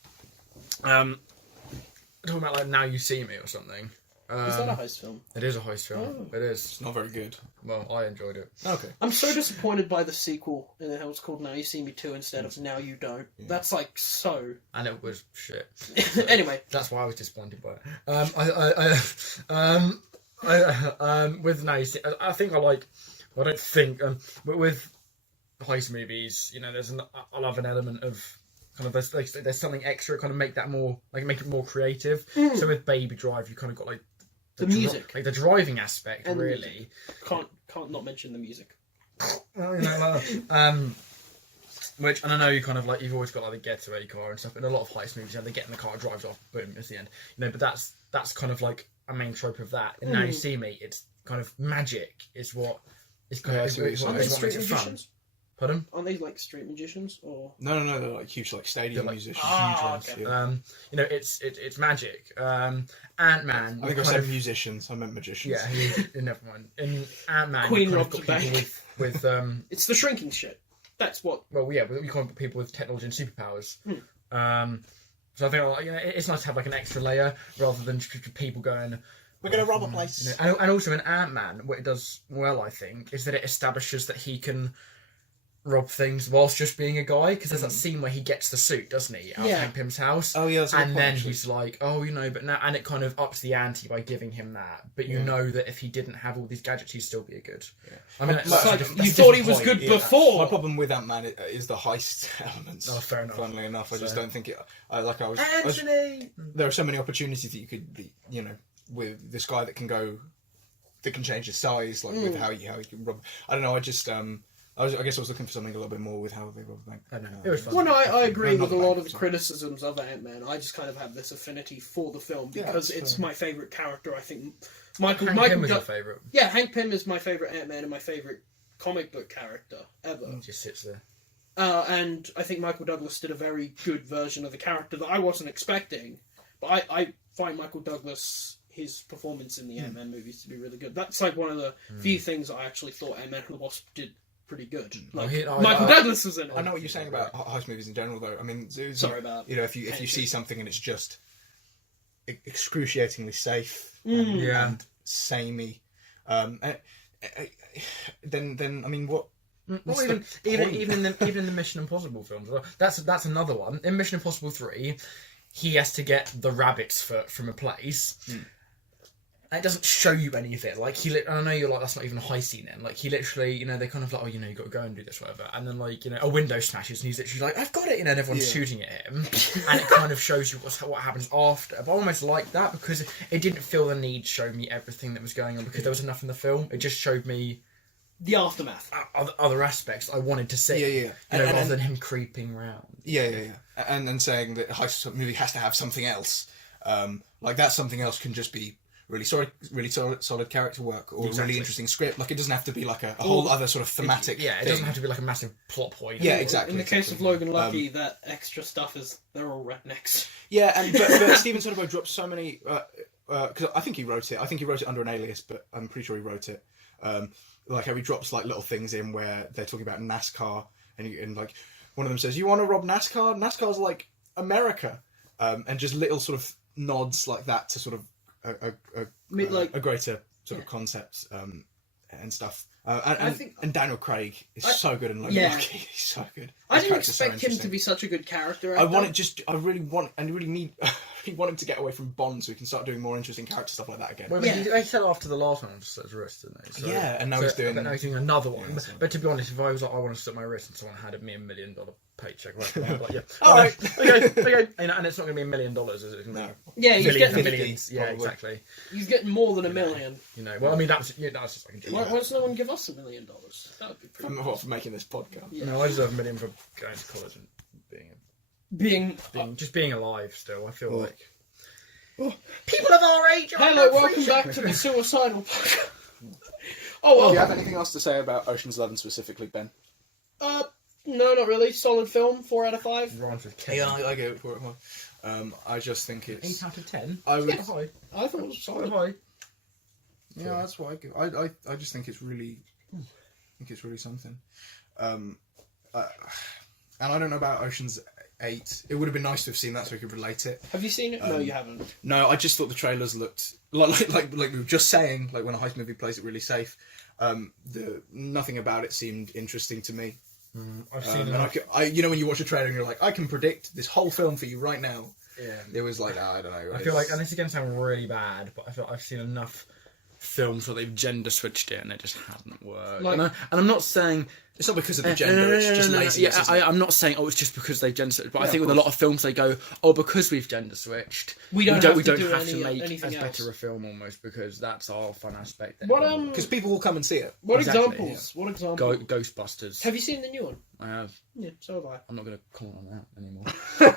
talking about like Now You See Me or something. Is that a heist film? It is a heist film. Oh. It is. It's not very good. Well, I enjoyed it. Okay. I'm so disappointed by the sequel in how it's called Now You See Me 2 instead of Now You Don't. Yeah. That's like so... And it was shit. Anyway. That's why I was disappointed by it. With Now You See... I think I like... I don't think... but with heist movies, I love an element of... kind of there's something extra, kind of make that more make it more creative. So with Baby Drive, you kind of got like the music, like the driving aspect, and really. Can't not mention the music. Which, and I know you kind of like you've always got like the getaway car and stuff. In a lot of heist movies, they get in the car, drives off, boom, it's the end. But that's kind of like a main trope of that. And Now You See Me, it's kind of magic is what is kind of what makes it fun. Pardon? Aren't they like street magicians or? No, they're like huge, like stadium musicians. Huge ones. Okay. Yeah. It's magic. Ant-Man. I think I said musicians. I meant magicians. Yeah, never mind. In Ant-Man, Queen you robbed got the people bank. with It's the shrinking shit. That's what. Well, yeah, you can't put people with technology and superpowers. So I think it's nice to have like an extra layer rather than just people going. We're going to rob a place. And also in Ant-Man, what it does well, I think, is that it establishes that he can rob things whilst just being a guy, because there's that scene where he gets the suit, doesn't he, out of Hank Pym's house? Oh yeah, that's a good and point, then actually. he's like, but now, and it kind of ups the ante by giving him that. But you know that if he didn't have all these gadgets, he'd still be a good. Yeah. I mean, you thought he was good before. My problem with Ant-Man is the heist elements. Oh, fair enough. Funnily enough, I just don't think it. Anthony. There are so many opportunities that you could be, with this guy that can change his size, like with how he can rob. I don't know. I guess I was looking for something a little bit more with how they rob a bank. I don't know. It was fun. Well, no, I agree with a lot of the criticisms of Ant-Man. I just kind of have this affinity for the film because it's my favourite character. I think Hank Pym was your favourite. Yeah, Hank Pym is my favourite Ant-Man and my favourite comic book character ever. He just sits there. And I think Michael Douglas did a very good version of the character that I wasn't expecting. But I find Michael Douglas, his performance in the Ant-Man movies to be really good. That's like one of the few things I actually thought Ant-Man and the Wasp did pretty good. Like, Michael Douglas was in it. I know what you're saying about heist movies in general, though. I mean, sorry about if you see something and it's just excruciatingly safe and samey, then I mean, what? Well, even in the Mission Impossible films, that's another one. In Mission Impossible 3, he has to get the rabbit's foot from a place. And it doesn't show you any of it. Like I know you're like, that's not even a high scene then. Like he literally, they kind of like, you got to go and do this, whatever. And then like, a window smashes and he's literally like, I've got it, and everyone's shooting at him. And it kind of shows you what happens after. But I almost like that because it didn't feel the need to show me everything that was going on because there was enough in the film. It just showed me the aftermath, other aspects I wanted to see. Rather than him creeping around. And then saying that a heist movie has to have something else. Like that something else can just be really solid character work or a really interesting script. Like it doesn't have to be like a whole other sort of thematic. It doesn't have to be like a massive plot point. Yeah, exactly. In the case of Logan Lucky, that extra stuff they're all rednecks. Yeah, but Steven Soderbergh dropped so many. Because I think he wrote it. I think he wrote it under an alias, but I'm pretty sure he wrote it. Like how he drops like little things in where they're talking about NASCAR, and like one of them says, "You want to rob NASCAR? NASCAR's like America," and just little sort of nods like that to sort of a greater sort of concept and stuff. And Daniel Craig is so good in Logan Lucky. He's so good. I didn't expect him to be such a good character. I really want him to get away from Bond so he can start doing more interesting character stuff like that again. Well, he said after the last one, I just slit his wrist, didn't he? So, and now he's doing another one. Yeah, but to be honest, if I was like, I want to slit my wrist and someone handed me $1 million paycheck, I'd be like, all right, okay, and it's not going to be $1 million, is it? No. Yeah, he's getting millions. Yeah, probably. Exactly. He's getting more than $1 million. Well, I mean, that's just like a joke. Why does no one give us $1 million? That would be pretty. For making this podcast. Yeah. No, I deserve $1 million for going to college and being alive. Still, I feel like People of our age are Hello, welcome back to the Suicidal Podcast. Do you have anything else to say about Ocean's 11 specifically, Ben? No, not really. Solid film, 4 out of 5. Rhymes with Kevin. Yeah, I go for it. I just think it's 8 out of 10. I would. Yeah, high. I thought it was solid. High. Yeah, that's what I give. I just think it's really, something. And I don't know about Ocean's 8. It would have been nice to have seen that so we could relate it. Have you seen it? No, you haven't. No, I just thought the trailers looked like we were just saying, like when a heist movie plays it really safe. Nothing about it seemed interesting to me. I've seen and you know, when you watch a trailer and you're like, I can predict this whole film for you right now. Yeah. It was like, I don't know. I feel like, and this is going to sound really bad, but I feel like I've seen enough films where they've gender switched it and it just hasn't worked. Like, and I'm not saying it's not because of the gender. It's just laziness. Yeah, I'm not saying it's just because they've gender switched, but I think with a lot of films they go, because we've gender switched, we don't have to make as better a film almost because that's our fun aspect. Because people will come and see it. What Exactly, examples? Yeah. What examples? Ghostbusters. Have you seen the new one? I have. Yeah, so have I. I'm not going to comment on that anymore.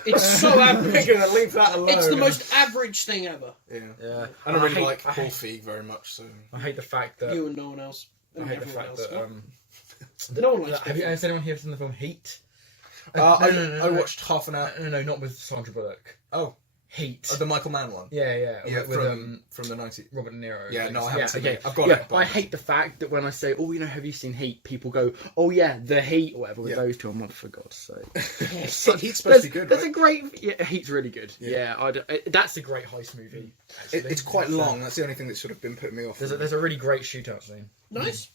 It's so average. We're going to leave that alone. It's the most average thing ever. Yeah. I don't really like Paul Feig very much, so... I hate the fact that... You and no one else. I hate the fact that... no one likes Has anyone here seen the film Heat? I watched half an hour... No, not with Sandra Bullock. Oh. Heat. The Michael Mann one? Yeah. From the 90s. Robert De Niro. Yeah, no, I haven't seen it. I've got it. But I hate the fact that when I say, have you seen Heat? People go, the Heat, or whatever, with those two. I'm like, for God's sake. Heat's supposed to be good, There's right? a great... Yeah, Heat's really good. That's a great heist movie, actually. It's quite long. That's the only thing that's sort of been putting me off. There's a really great shootout scene. Nice.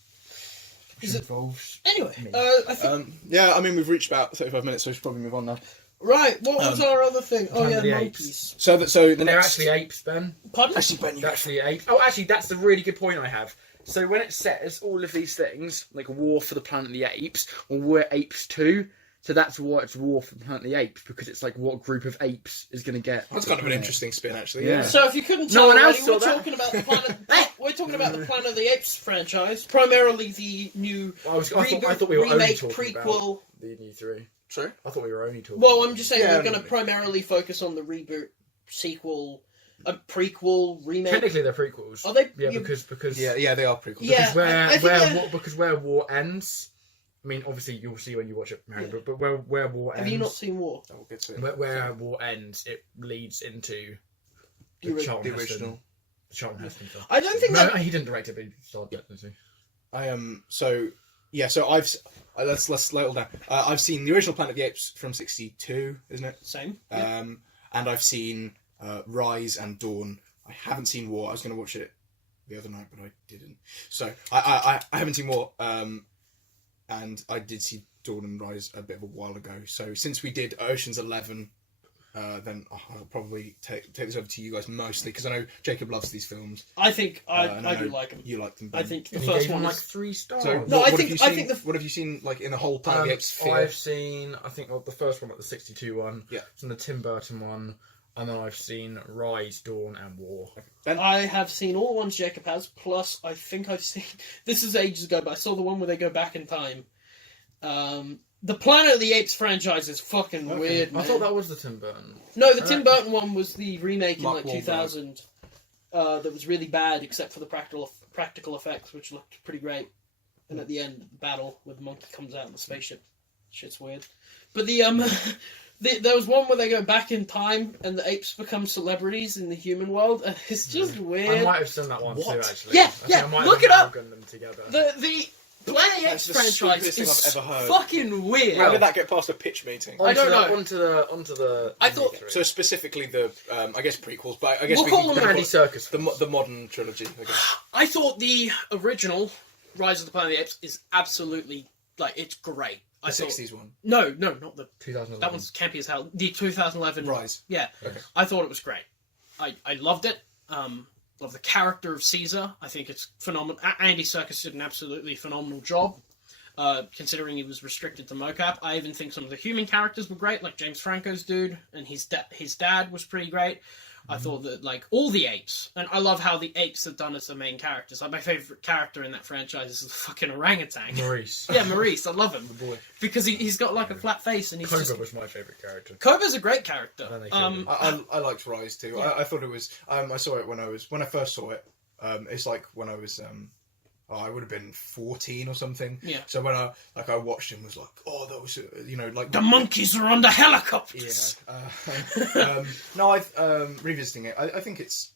Is it involves... Anyway, I think... I mean, we've reached about 35 minutes, so we should probably move on now. Right, what was our other thing? Oh, yeah, monkeys. So they're actually apes, Ben. Pardon? Actually, Ben, They're actually apes. Oh, actually, that's the really good point I have. So when it says all of these things, like War for the Planet of the Apes, or We're Apes Too, so that's why it's War for the Planet of the Apes, because it's like what group of apes is going to get... That's kind of an interesting spin, actually. Yeah. So if you couldn't No tell one already, else we're saw that. talking about the Planet... we're talking about the Planet of the Apes franchise, primarily the new I thought we were only remake, talking prequel... about the new three. Sorry? I thought we were only talking Well, I'm just saying Yeah, we're going to primarily focus on the reboot, sequel, prequel, remake. Technically, they're prequels. Are they? Yeah, because Yeah, they are prequels. Yeah. Because where War ends. I mean, obviously you'll see when you watch it, Mary, but where War ends. Have you not seen War? We'll get to it. Where War ends, it leads into The Charlton original. Heston. The Charlton Heston film. I don't think No, that... he didn't direct it, but he started it, didn't he? So I've let's slow it down. I've seen the original Planet of the Apes from '62, isn't it? Same. And I've seen Rise and Dawn. I haven't seen War. I was going to watch it the other night, but I didn't. So I haven't seen War. And I did see Dawn and Rise a bit of a while ago. So since we did Ocean's 11, then I'll probably take this over to you guys mostly because I know Jacob loves these films. I think I do like them. You like them. Ben. I think the And first gave one him is... like 3 stars. So No, what I think what have you seen like in the whole Planet of the Apes sphere? I've seen, the first one, like the 62 one. Yeah. And the Tim Burton one. And then I've seen Rise, Dawn, and War. Ben? I have seen all the ones Jacob has, plus I think I've seen... This is ages ago, but I saw the one where they go back in time. The Planet of the Apes franchise is fucking weird, man. I thought that was the Tim Burton. No, the Tim Burton one was the remake in Mark like 2000 that was really bad, except for the practical effects, which looked pretty great. And at the end, the battle with the monkey comes out in the spaceship. Shit's weird. But there was one where they go back in time and the apes become celebrities in the human world, and it's just weird. I might have seen that one too, actually. Yeah, I think I might look have it up. amalgamated them together. The Planet of the Apes That's the franchise stupidest thing is I've ever heard. fucking weird. How did that get past a pitch meeting? I don't know. Onto the. I thought- So specifically the, I guess prequels, but I guess We'll we call can them Andy Serkis. the modern trilogy. I guess. I thought the original Rise of the Planet of the Apes is absolutely, like, it's great. The 60s one. No, not the... 2011. That one's campy as hell. The 2011... Rise. Yeah. Okay. I thought it was great. I loved it. Love the character of Caesar. I think it's phenomenal. Andy Serkis did an absolutely phenomenal job. considering he was restricted to mocap. I even think some of the human characters were great, like James Franco's dude, and his dad was pretty great. I thought that, like, all the apes, and I love how the apes are done as the main characters. Like, my favourite character in that franchise is the fucking orangutan. Maurice. Yeah, Maurice, I love him. The boy. Because he's got, like, a flat face, and he's Cobra was my favourite character. Cobra's a great character. I liked Rise too. Yeah. I thought it was. I saw it when I first saw it. It's like when I was. I would have been 14 or something. Yeah. So when I watched him, was like, oh, that was like The monkeys are on the helicopters. Yeah. No, revisiting it. I think it's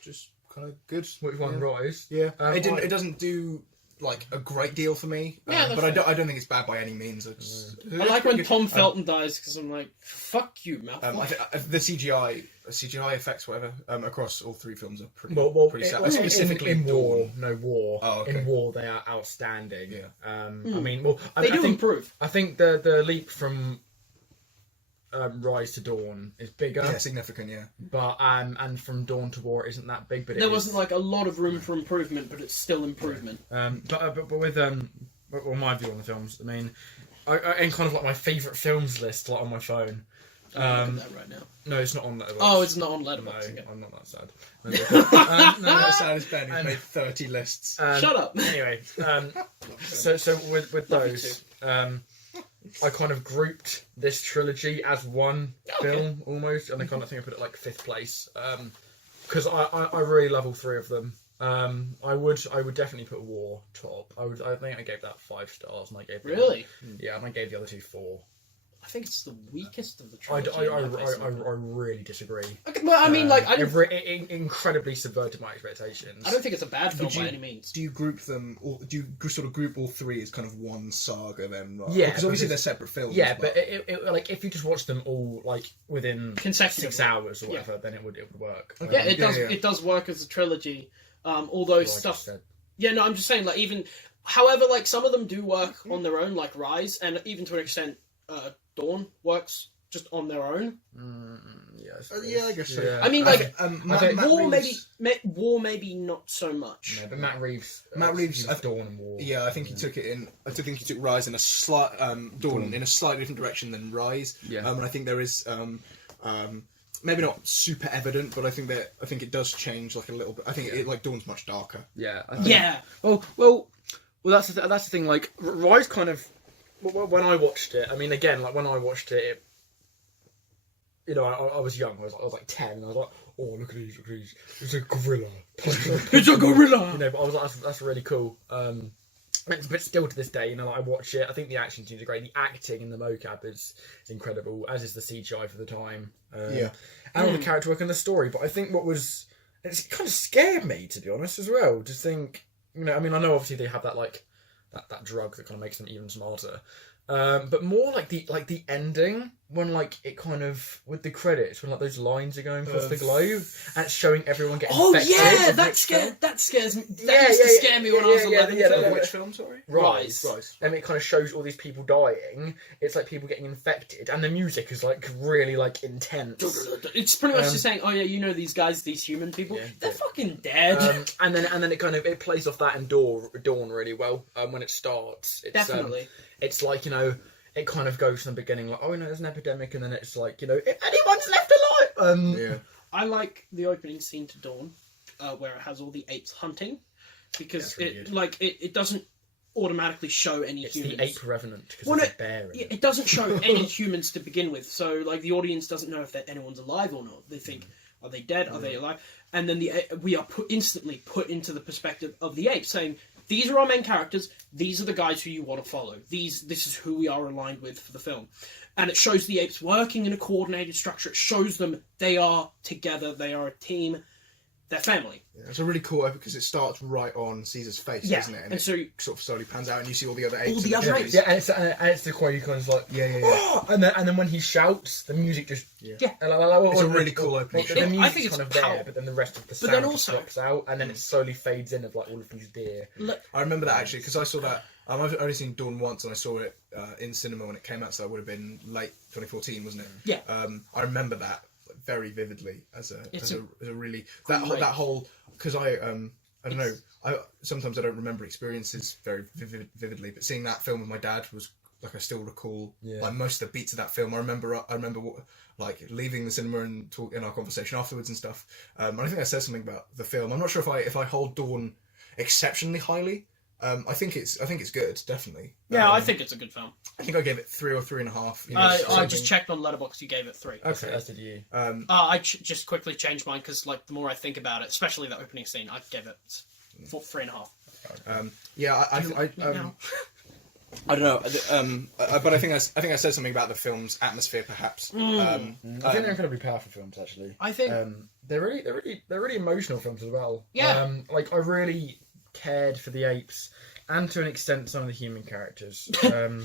just kind of good. Which one, Rise? Yeah. It doesn't do like a great deal for me. Yeah, but I don't think it's bad by any means. I like when Tom Felton dies because I'm like, fuck you, Malfoy. The CGI effects, whatever, across all three films are pretty sad. Specifically in War. No, War. Oh, okay. In War, they are outstanding. Yeah. I mean, well, They do improve. I think the leap from Rise to Dawn is bigger. Yeah, significant, yeah. But and from Dawn to War isn't that big, but There wasn't like a lot of room for improvement, but it's still improvement. But with well, my view on the films, I mean, I in kind of like my favourite films list, like on my phone. Look at that right now. No, it's not on Letterboxd. Oh, it's not on No, Letterboxd again. I'm not that sad. No, not sad as Ben, who's made 30 lists. Shut up. Anyway, so with those, I kind of grouped this trilogy as one film almost, and I kind of think I put it like 5th place because I really love all 3 of them. I would definitely put War top. I think I gave that 5 stars, and I gave Really? Yeah, and I gave the other 2 4. I think it's the weakest of the I trilogy. I really disagree. Okay, well, I mean, like, I don't. It incredibly subverted my expectations. I don't think it's a bad film by any means. Do you group them, or do you sort of group all 3 as kind of one saga then? Like, Yeah, because obviously they're separate films. Yeah, but it, like if you just watch them all like within Consecutively. 6 hours or whatever, then it would work. Yeah, it does. It does work as a trilogy. Although Like I stuff. just said. Yeah, no, I'm just saying, like, even. However, like, some of them do work on their own, like Rise, and even to an extent, Dawn works just on their own. Yeah, I guess so. Yeah. I mean, like, Matt War Reeves- War maybe not so much. No, but Matt Reeves. Dawn and War. Yeah, I think he took it in. I think he took Rise in a slight Dawn in a slightly different direction than Rise. Yeah. And I think there is maybe not super evident, but I think it does change like a little bit. I think it, like Dawn's much darker. Yeah. I think, Yeah. Well. That's the thing. Like Rise, kind of. When I watched it, I mean, again, like when I watched it, you know, I was young. I was like 10. And I was like, oh, look at these. It's a gorilla. It's a gorilla. You know, but I was like, that's really cool. But still to this day, you know, like, I watch it. I think the action scenes are great. The acting in the mocap is incredible, as is the CGI for the time. And all the character work and the story. But I think it kind of scared me, to be honest, as well. To think, you know, I mean, I know obviously they have that like that drug that kind of makes them even smarter. But more like the ending when like it kind of with the credits when like those lines are going across the globe and it's showing everyone getting infected. Yeah, that scares me. That used to scare me when I was 11. Which film? Sorry. Rise. And it kind of shows all these people dying. It's like people getting infected, and the music is like really like intense. It's pretty much just saying, oh yeah, you know these guys, these human people, they're fucking dead. And then it kind of it plays off that in Dawn really well. When it starts, it's, Definitely. It's like, you know, it kind of goes from the beginning like, oh, you know, there's an epidemic, and then it's like, you know, if anyone's left alive. I like the opening scene to Dawn, where it has all the apes hunting, because it doesn't automatically show any humans. It's the ape revenant because it's a bear. It doesn't show any humans to begin with, so like the audience doesn't know if anyone's alive or not. They think, are they dead? Are they alive? And then we are instantly put into the perspective of the apes, saying, these are our main characters. These are the guys who you want to follow. This is who we are aligned with for the film. And it shows the apes working in a coordinated structure. It shows them they are together. They are a team. They're family. Yeah, it's a really cool because it starts right on Caesar's face, doesn't it? And so it sort of slowly pans out, and you see all the other apes. All the other apes. Yeah, and it's the quite you kind of like oh! and then when he shouts, the music just it's a really cool opening. The music's I think it's kind of powerful. there, but then the rest of the But sound then just also- drops out, and then it slowly fades in of like all of these deer. I remember that actually because I saw that. I've only seen Dawn once, and I saw it in cinema when it came out, so that would have been late 2014, wasn't it? Yeah. I remember that very vividly as a really that whole because I I don't know. Sometimes I don't remember experiences very vividly, but seeing that film with my dad was like I still recall like most of the beats of that film. I remember like leaving the cinema and talk in our conversation afterwards and stuff. And I think I said something about the film. I'm not sure if I hold Dawn exceptionally highly. I think it's good, definitely. Yeah, I think it's a good film. I think I gave it 3 or 3.5. I just checked on Letterboxd. You gave it 3. Okay, as did you. I just quickly changed mine because like the more I think about it, especially the opening scene, I gave it 3.5. I don't know, but I think I said something about the film's atmosphere, perhaps. I think they're incredibly powerful films, actually. I think they're really emotional films as well. Yeah. Like I really cared for the apes, and to an extent, some of the human characters. to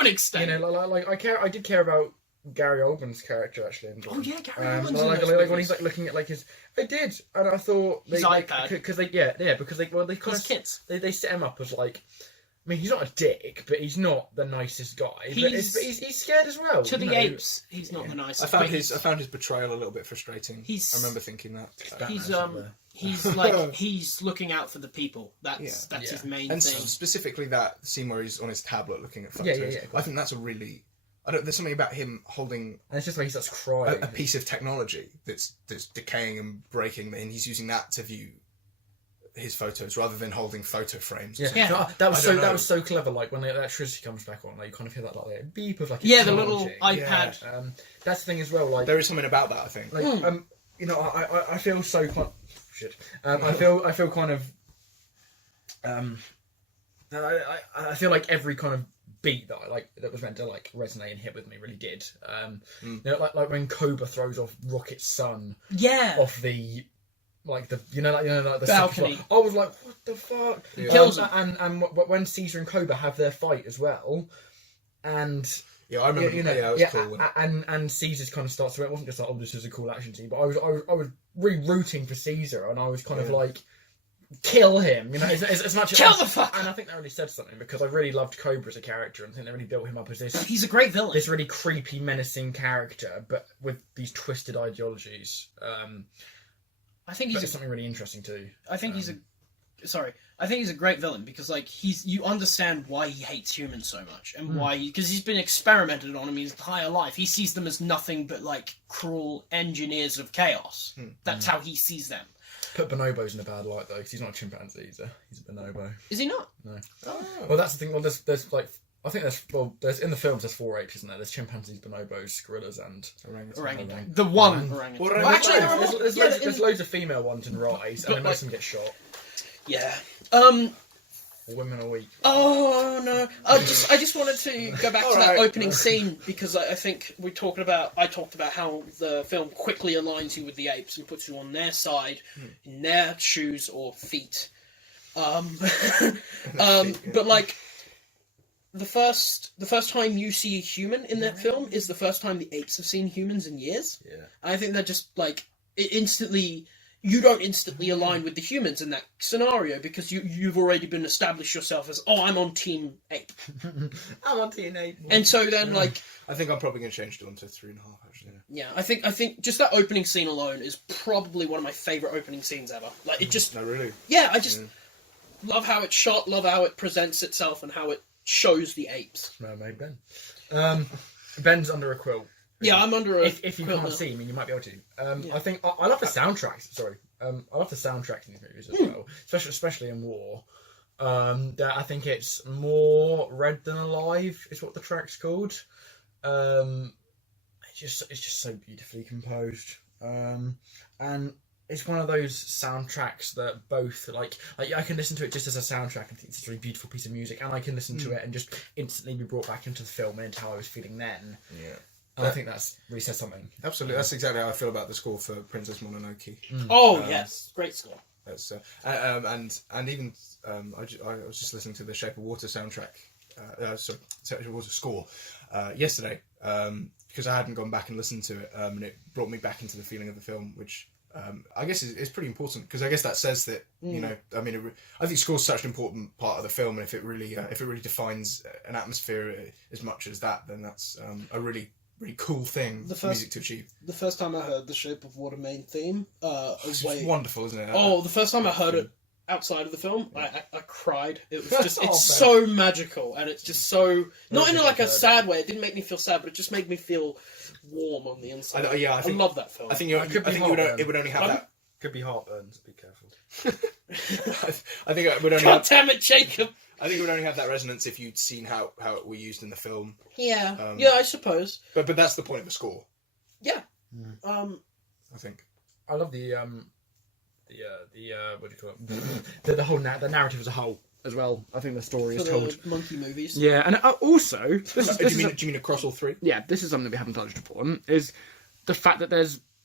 an extent, you know, like I did care about Gary Oldman's character actually. Oh yeah, Gary Oldman's like when he's like looking at like his. I did, and I thought his iPad because they kind of kids. They set him up as like. I mean, he's not a dick, but he's not the nicest guy. But he's scared as well. To the apes, he's not the nicest. I found his betrayal a little bit frustrating. I remember thinking that. He's looking out for the people. That's his main thing. Specifically that scene where he's on his tablet looking at photos. I think that's a really. There's something about him holding. And it's just like he starts crying. A piece of technology that's decaying and breaking, and he's using that to view his photos rather than holding photo frames. Yeah. That was so clever. Like when the electricity comes back on, like you kind of hear that like beep of like the little iPad. Yeah. That's the thing as well. Like there is something about that. I think. Like you know, I feel so I feel kind of I feel like every kind of beat that was meant to like resonate and hit with me really did. You know, like when Cobra throws off Rocket's son. Yeah. Off the. Like the the balcony. I was like, what the fuck? Yeah. Kills him. And when Caesar and Cobra have their fight as well, and I remember. That was cool. And Caesar's kind of starts to. It wasn't just like, oh, this is a cool action scene, but I was really rooting for Caesar, and I was kind of like, kill him, you know, as much as kill the fuck. And I think that really said something because I really loved Cobra as a character, and I think they really built him up as this. He's a great villain. This really creepy, menacing character, but with these twisted ideologies. I think he's something really interesting too. I think he's a great villain because like you understand why he hates humans so much and why because he's been experimented on him his entire life. He sees them as nothing but like cruel engineers of chaos. That's how he sees them. Put bonobos in a bad light though, because he's not a chimpanzee. He's a bonobo. Is he not? No. Oh. Well, that's the thing. Well, there's like. I think there's in the films there's 4 apes, isn't there? There's chimpanzees, bonobos, gorillas, and orangutan. The one orangutan. Well, actually, there's loads of female ones in Rise, and most of them get shot. Yeah. Women are weak. Oh no! I just wanted to go back to that opening scene because I think I talked about how the film quickly aligns you with the apes and puts you on their side, in their shoes or feet. But like. The first time you see a human in that film is the first time the apes have seen humans in years. Yeah. I think that just like you don't instantly align with the humans in that scenario because you've already been established yourself as I'm on team ape. I'm on team ape. And so then like I think I'm probably going to change Dawn to 3.5 actually. Yeah, I think just that opening scene alone is probably one of my favourite opening scenes ever. Like it just No, really. Yeah, I just love how it's shot, love how it presents itself and how it shows the apes. Mermaid Ben. Ben's under a quilt. Yeah, I'm under a if you can't see, I mean, you might be able to. I think I love the soundtracks. Sorry, I love the soundtracks in these movies as well, especially in War. I think it's More Red Than Alive is what the track's called. It's just so beautifully composed, and it's one of those soundtracks that both like I can listen to it just as a soundtrack and think it's a really beautiful piece of music, and I can listen to it and just instantly be brought back into the film and into how I was feeling then. Yeah, and I think that's really says something. Absolutely, that's exactly how I feel about the score for Princess Mononoke. Oh yes, great score. That's and even I was just listening to the Shape of Water soundtrack, Shape of Water score yesterday because I hadn't gone back and listened to it, and it brought me back into the feeling of the film, which. I guess it's pretty important because I guess that says that you know. I mean, I think score's such an important part of the film, and if it really defines an atmosphere as much as that, then that's a really cool thing for music to achieve. The first time I heard the Shape of Water main theme, it's wonderful, isn't it? The first time I heard it outside of the film, I cried. It was just, it's so magical, and it's just so, not in like a sad way, it didn't make me feel sad, but it just made me feel warm on the inside. I love that film. I think it would only have that. Could be heartburn, so be careful. I think it would only God damn it, Jacob! I think it would only have that resonance if you'd seen how it were used in the film. Yeah, I suppose. But that's the point of a score. Yeah. I think. I love the what do you call it? The whole the narrative as a whole as well. I think the story is told. The monkey movies. Yeah, and also, do you mean across all three? Yeah, this is something that we haven't touched upon. Is the fact that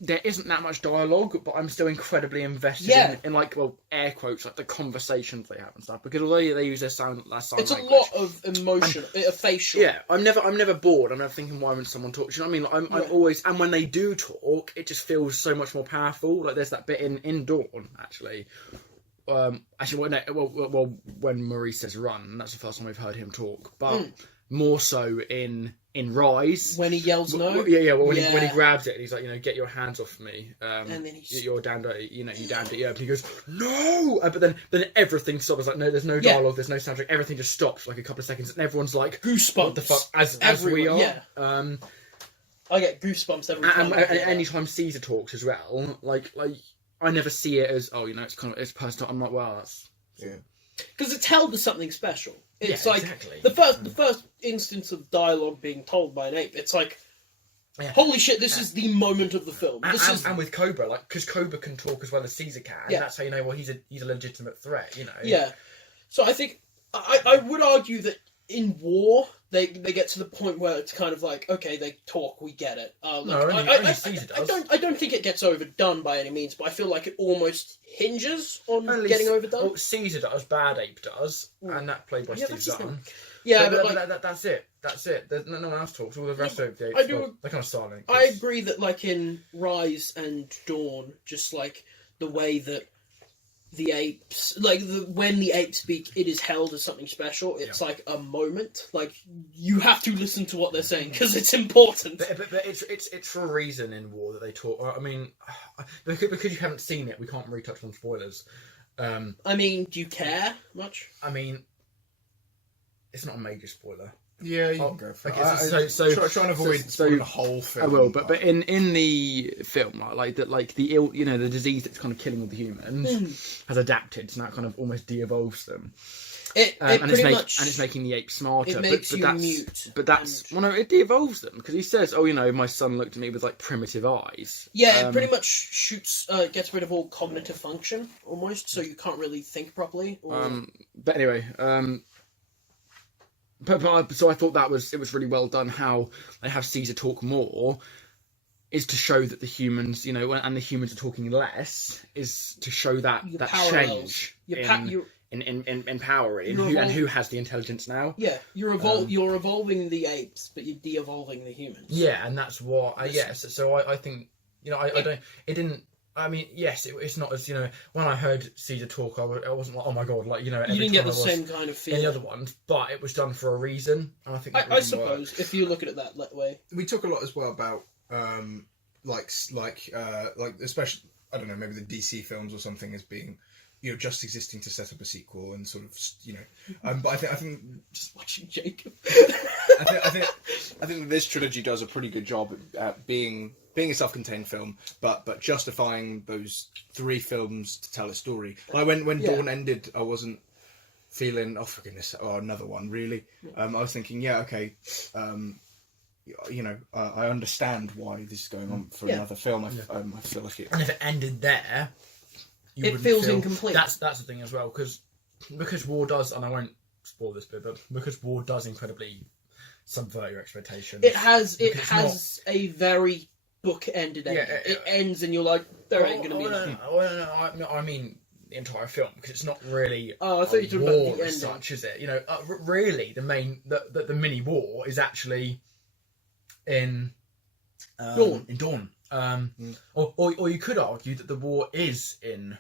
there isn't that much dialogue, but I'm still incredibly invested in like, well, air quotes, like the conversations they have and stuff. Because although they use their sign it's language, a lot of emotion, facial. Yeah, I'm never bored. I'm never thinking, why would someone talk? Do you know what I mean? Like, I'm always, and when they do talk, it just feels so much more powerful. Like there's that bit in Dawn, actually. Well, when Maurice says run, that's the first time we've heard him talk. But more so in Rise, when he yells no. When he grabs it, and he's like, get your hands off me. And then you're down to, you down to earth. And he goes, no. But then everything stops. Like, no, there's no dialogue, there's no soundtrack. Everything just stops for like a couple of seconds, and everyone's like, goosebumps. What the fuck? As we are. Yeah. I get goosebumps every time. And anytime Caesar talks as well, like I never see it as it's kind of it's personal. I'm like, wow, that's because it's held as something special. It's like exactly. the first instance of dialogue being told by an ape. It's like, holy shit, this is the moment of the film. And with Cobra, like, because Cobra can talk as well as Caesar can. Yeah. That's how you know. Well, he's a legitimate threat. Yeah. So I think I would argue that in war they get to the point where it's kind of like, okay, they talk, we get it. Only Caesar does. I don't think it gets overdone by any means, but I feel like it almost hinges on getting overdone. Well, Caesar does, Bad Ape does, and that played by Steve Zahn. Yeah, but that's it. That's it. There's no one else talks. All the rest of the apes, they're kind of silent. I agree that, like in Rise and Dawn, just like the way that the apes, like when the apes speak, it is held as something special. It's like a moment. Like you have to listen to what they're saying because it's important. But it's for a reason in war that they talk. I mean, because you haven't seen it, we can't really touch on spoilers. I mean, do you care much? I mean, it's not a major spoiler. Yeah, you can go for it. Try and avoid the whole film. I will, but in the film, the disease that's kind of killing all the humans has adapted, so now it kind of almost de-evolves them. It's making the apes smarter. It makes you mute. But that's it de-evolves them because he says, my son looked at me with like primitive eyes. Yeah, it pretty much gets rid of all cognitive function almost, so you can't really think properly. But anyway. So I thought it was really well done how they have Caesar talk more is to show that the humans, and the humans are talking less, is to show that change in power and who has the intelligence now. Yeah, you're evolving the apes, but you're de-evolving the humans. Yeah, and that's what So I think it didn't. I mean, yes, it's not as, when I heard Caesar talk, I wasn't like, oh my god, like, you didn't get the same kind of feeling. In the other ones, but it was done for a reason, and I think that I suppose, if you look at it that way. We talk a lot as well about, like especially, I don't know, maybe the DC films or something as being, just existing to set up a sequel and sort of, but I think just watching Jacob. I think this trilogy does a pretty good job at being a self-contained film, but justifying those three films to tell a story. Like when Dawn ended, I wasn't feeling, oh for goodness, another one really. I was thinking, okay, I understand why this is going on for another film. I feel like it. And if it ended there, it feels incomplete. That's the thing as well, because war does, and I won't spoil this bit, but because war does incredibly subvert your expectations. It has a very book-ended ending. It ends and you're like, there ain't going to be anything. No, I mean the entire film, because it's not really I thought you were talking about the ending. As such, is it? Really, the mini war is actually in Dawn. In Dawn. Or you could argue that the war is in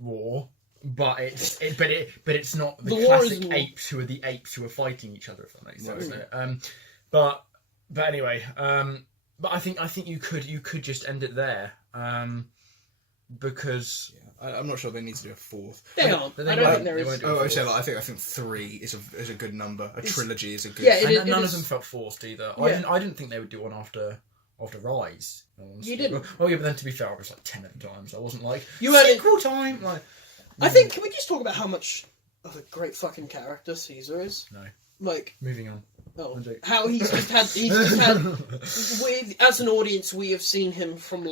war, but it's not the classic apes who are the apes who are fighting each other, if that makes sense. But anyway, but I think you could just end it there. because I'm not sure they need to do a fourth. They aren't. I don't think there is. I say I think 3 is a good number. A trilogy is a good. Yeah, and none of them felt forced either. Yeah. I didn't think they would do one after Rise. You didn't. Well, yeah, but then to be fair, I was like 10 at the time, so I wasn't like sequel time. Like, I think. Can we just talk about how much of a great fucking character Caesar is? No. Like, moving on. Oh, how he's just had. As an audience, we have seen him from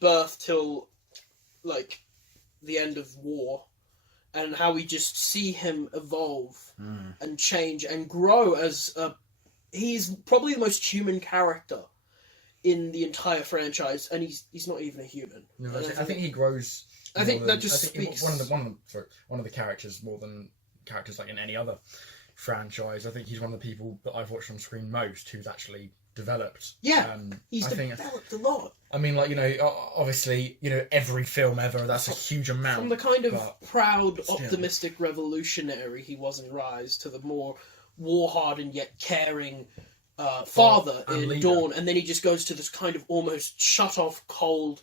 birth till like the end of war, and how we just see him evolve and change and grow as he's probably the most human character in the entire franchise, and he's not even a human. No, I think he grows. I think that just speaks. One of the characters more than characters like in any other franchise. I think he's one of the people that I've watched on screen most who's actually developed. Yeah, he's developed a lot. I mean, like, obviously, every film ever, that's a huge amount. From the kind of proud, optimistic revolutionary he was in Rise to the more war-hardened yet caring father in leader. Dawn, and then he just goes to this kind of almost shut-off, cold,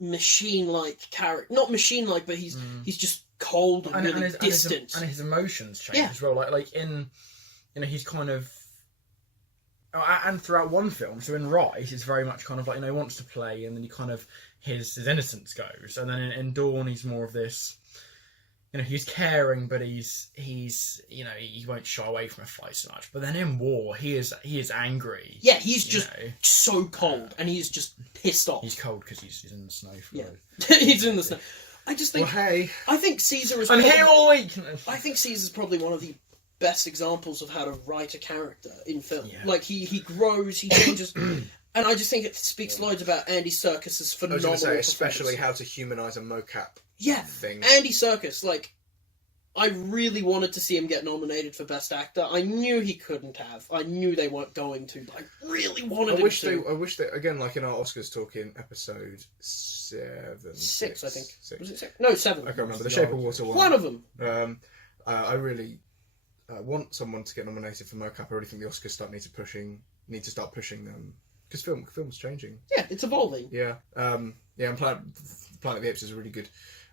machine-like character. Not machine-like, but he's just cold and really distant. And his emotions change as well. Like in, he's kind of... And throughout one film, so in Rise, it's very much kind of like, he wants to play, and then he kind of, his innocence goes. And then in Dawn, he's more of this, he's caring, but he's he won't shy away from a fight so much. But then in War, he is angry. Yeah, he's just so cold, and he's just pissed off. He's cold because he's in the snow. He's in the snow. I just think... Well, hey. I think Caesar is... I'm here all week! I think Caesar's probably one of the best examples of how to write a character in film. Yeah. Like, he grows, he changes... And I just think it speaks loads about Andy Serkis's phenomenal performance. Especially how to humanise a mocap thing. Andy Serkis, like... I really wanted to see him get nominated for Best Actor. I knew he couldn't have. I knew they weren't going to, but I really wanted him to. I wish they, again, like in our Oscars talk in episode 7... 6, I think. 6. Was it 6? No, 7. I can't remember. The Shape of Water one. One of them. I really want someone to get nominated for mocap. I really think the Oscars need to start pushing them. Because film's changing. Yeah, it's evolving. Yeah. And Planet of the Apes is really good.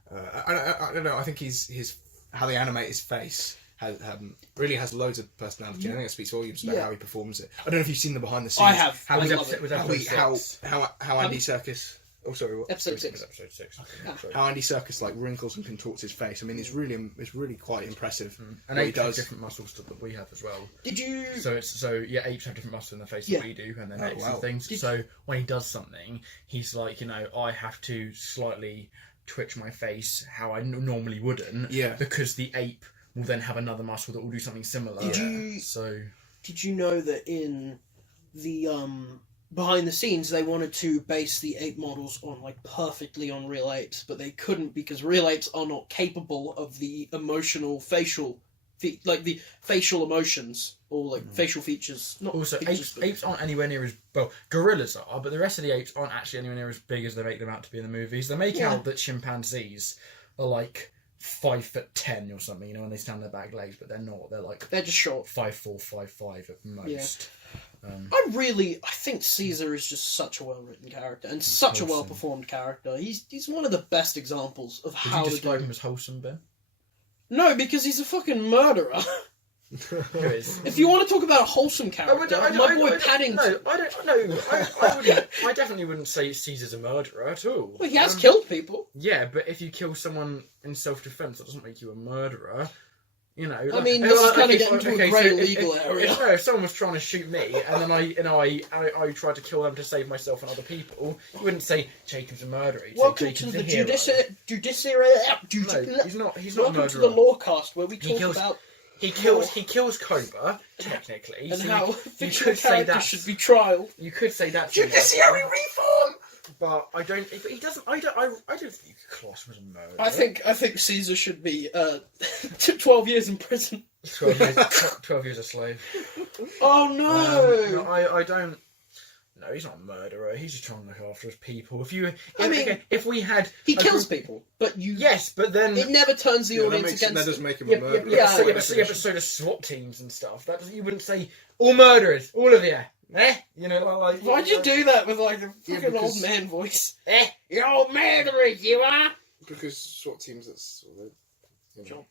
I don't know, I think his how they animate his face really has loads of personality. I think it speaks volumes about how he performs it. I don't know if you've seen the behind the scenes. I have. How Andy Serkis... Oh, sorry. What? Episode 6. Episode 6. How Andy Serkis wrinkles and contorts his face. I mean, it's really quite impressive. And Apes have different muscles that we have as well. Did you? Apes have different muscles in their face than we do, and then Apes and things. So when he does something, he's like, I have to slightly twitch my face how I normally wouldn't. Yeah. Because the ape will then have another muscle that will do something similar. Did you know that in the behind the scenes they wanted to base the ape models perfectly on real apes, but they couldn't because real apes are not capable of the emotional facial the facial emotions or facial features. Not also features, apes aren't anywhere near as gorillas are, but the rest of the apes aren't actually anywhere near as big as they make them out to be in the movies. They make out that chimpanzees are 5'10" or something, when they stand on their back legs, but they're not. They're just short. 5'4", 5'5" at most. I think Caesar is just such a well-written character and such a well-performed character. He's one of the best examples of how to describe him as wholesome, Ben? No, because he's a fucking murderer. Who is? If you want to talk about a wholesome character, my boy Paddington. No, I don't know. I wouldn't. I definitely wouldn't say Caesar's a murderer at all. Well, he has killed people. Yeah, but if you kill someone in self-defense, that doesn't make you a murderer. I mean, this is kind of getting into a grey legal area. If someone was trying to shoot me, and then I tried to kill them to save myself and other people, you wouldn't say Jacob's a murderer. Welcome to the judiciary. No, he's not a murderer. Welcome to the Lawcast, where we talk about... He kills Cobra, technically. And how fictional characters should be trialed. You could say that's... Judiciary reform! But I don't... But he doesn't... I don't think you could class him as a murderer. I think Caesar should be 12 years in prison. 12 years a slave. Oh no! No, I don't... No, he's not a murderer. He's just trying to look after his people. If we had... He kills people, but you... Yes, but then... It never turns the audience against him. That doesn't make him a murderer. But so does SWAT teams and stuff. You wouldn't say, all murderers, all of you. Why'd you do that with a fucking old man voice? You're murderers, you are! Because SWAT teams, that's all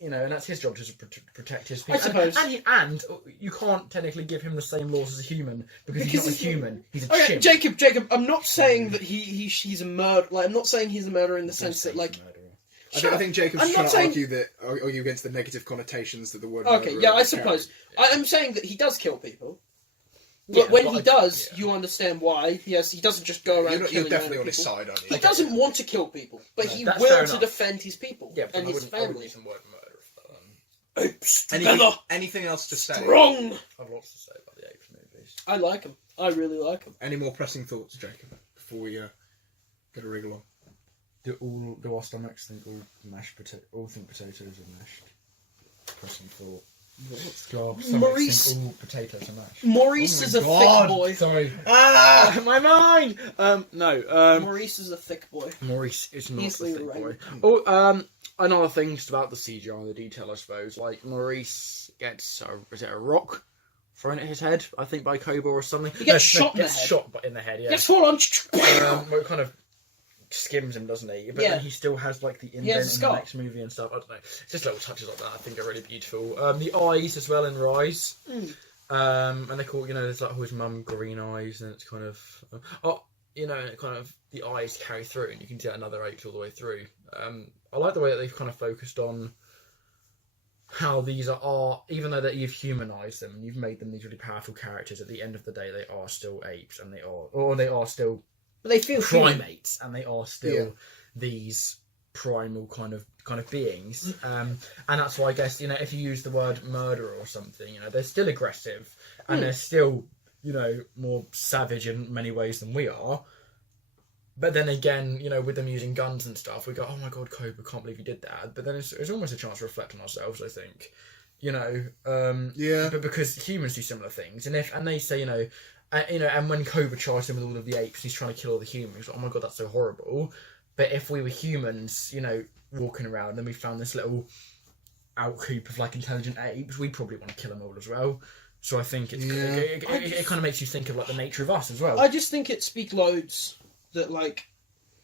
You know, and that's his job to protect his people. I suppose. And you can't technically give him the same laws as a human because he's not a human. He's a chimp. Jacob, I'm not saying that he's a murderer. Like, I'm not saying he's a murderer in the sense that, like... I think Jacob's I'm trying not to saying... argue against the negative connotations that the word Okay, murderer yeah, I carry. suppose. I'm saying that he does kill people. But when he does, you understand why. Yes, he doesn't just go around killing You're definitely on people. his side, aren't you? He doesn't want to kill people, but he that's will fair to enough. defend his people and his I wouldn't family. use the word murder for that. Apes together, Anything else to say? strong. I've lots to say about the Apes movies. I like him. I really like him. Any more pressing thoughts, Jacob, before we get a wriggle on? Do our stomachs think all think potatoes are mashed? Pressing thought. Maurice- think all potatoes are mashed. Maurice is a thick boy. Sorry. My mind! Maurice is a thick boy. Maurice is not Easily the thick boy. right. Oh, another thing just about the CGI and the detail, I suppose. Like, Maurice gets, is it a rock thrown at his head, I think, by Cobra or something? He gets shot in the head. shot in the head, yeah. Gets full on. Well, it kind of skims him, doesn't he? But Yeah. then he still has, like, the indent has a in the scar. next movie and stuff. I don't know. It's just little touches like that I think are really beautiful. The eyes as well in Rise. And they call, there's like his mum green eyes, and it's kind of... it kind of, the eyes carry through, and you can see another Apes all the way through. I like the way that they've kind of focused on how these are, even though that you've humanised them and you've made them these really powerful characters, at the end of the day they are still apes, and they are still But they feel human. primates, and they are still these primal kind of beings. And that's why I guess, if you use the word murderer or something, they're still aggressive, and they're still, more savage in many ways than we are. But then again, with them using guns and stuff, we go, oh my god, Cobra, can't believe you did that. But then it's almost a chance to reflect on ourselves, I think. But because humans do similar things, and they say, and when Cobra charged him with all of the apes, he's trying to kill all the humans. Oh my god, that's so horrible. But if we were humans, walking around, and we found this little outcoop of like intelligent apes, we'd probably want to kill them all as well. So I think it kind of makes you think of like the nature of us as well. I just think it speaks loads that like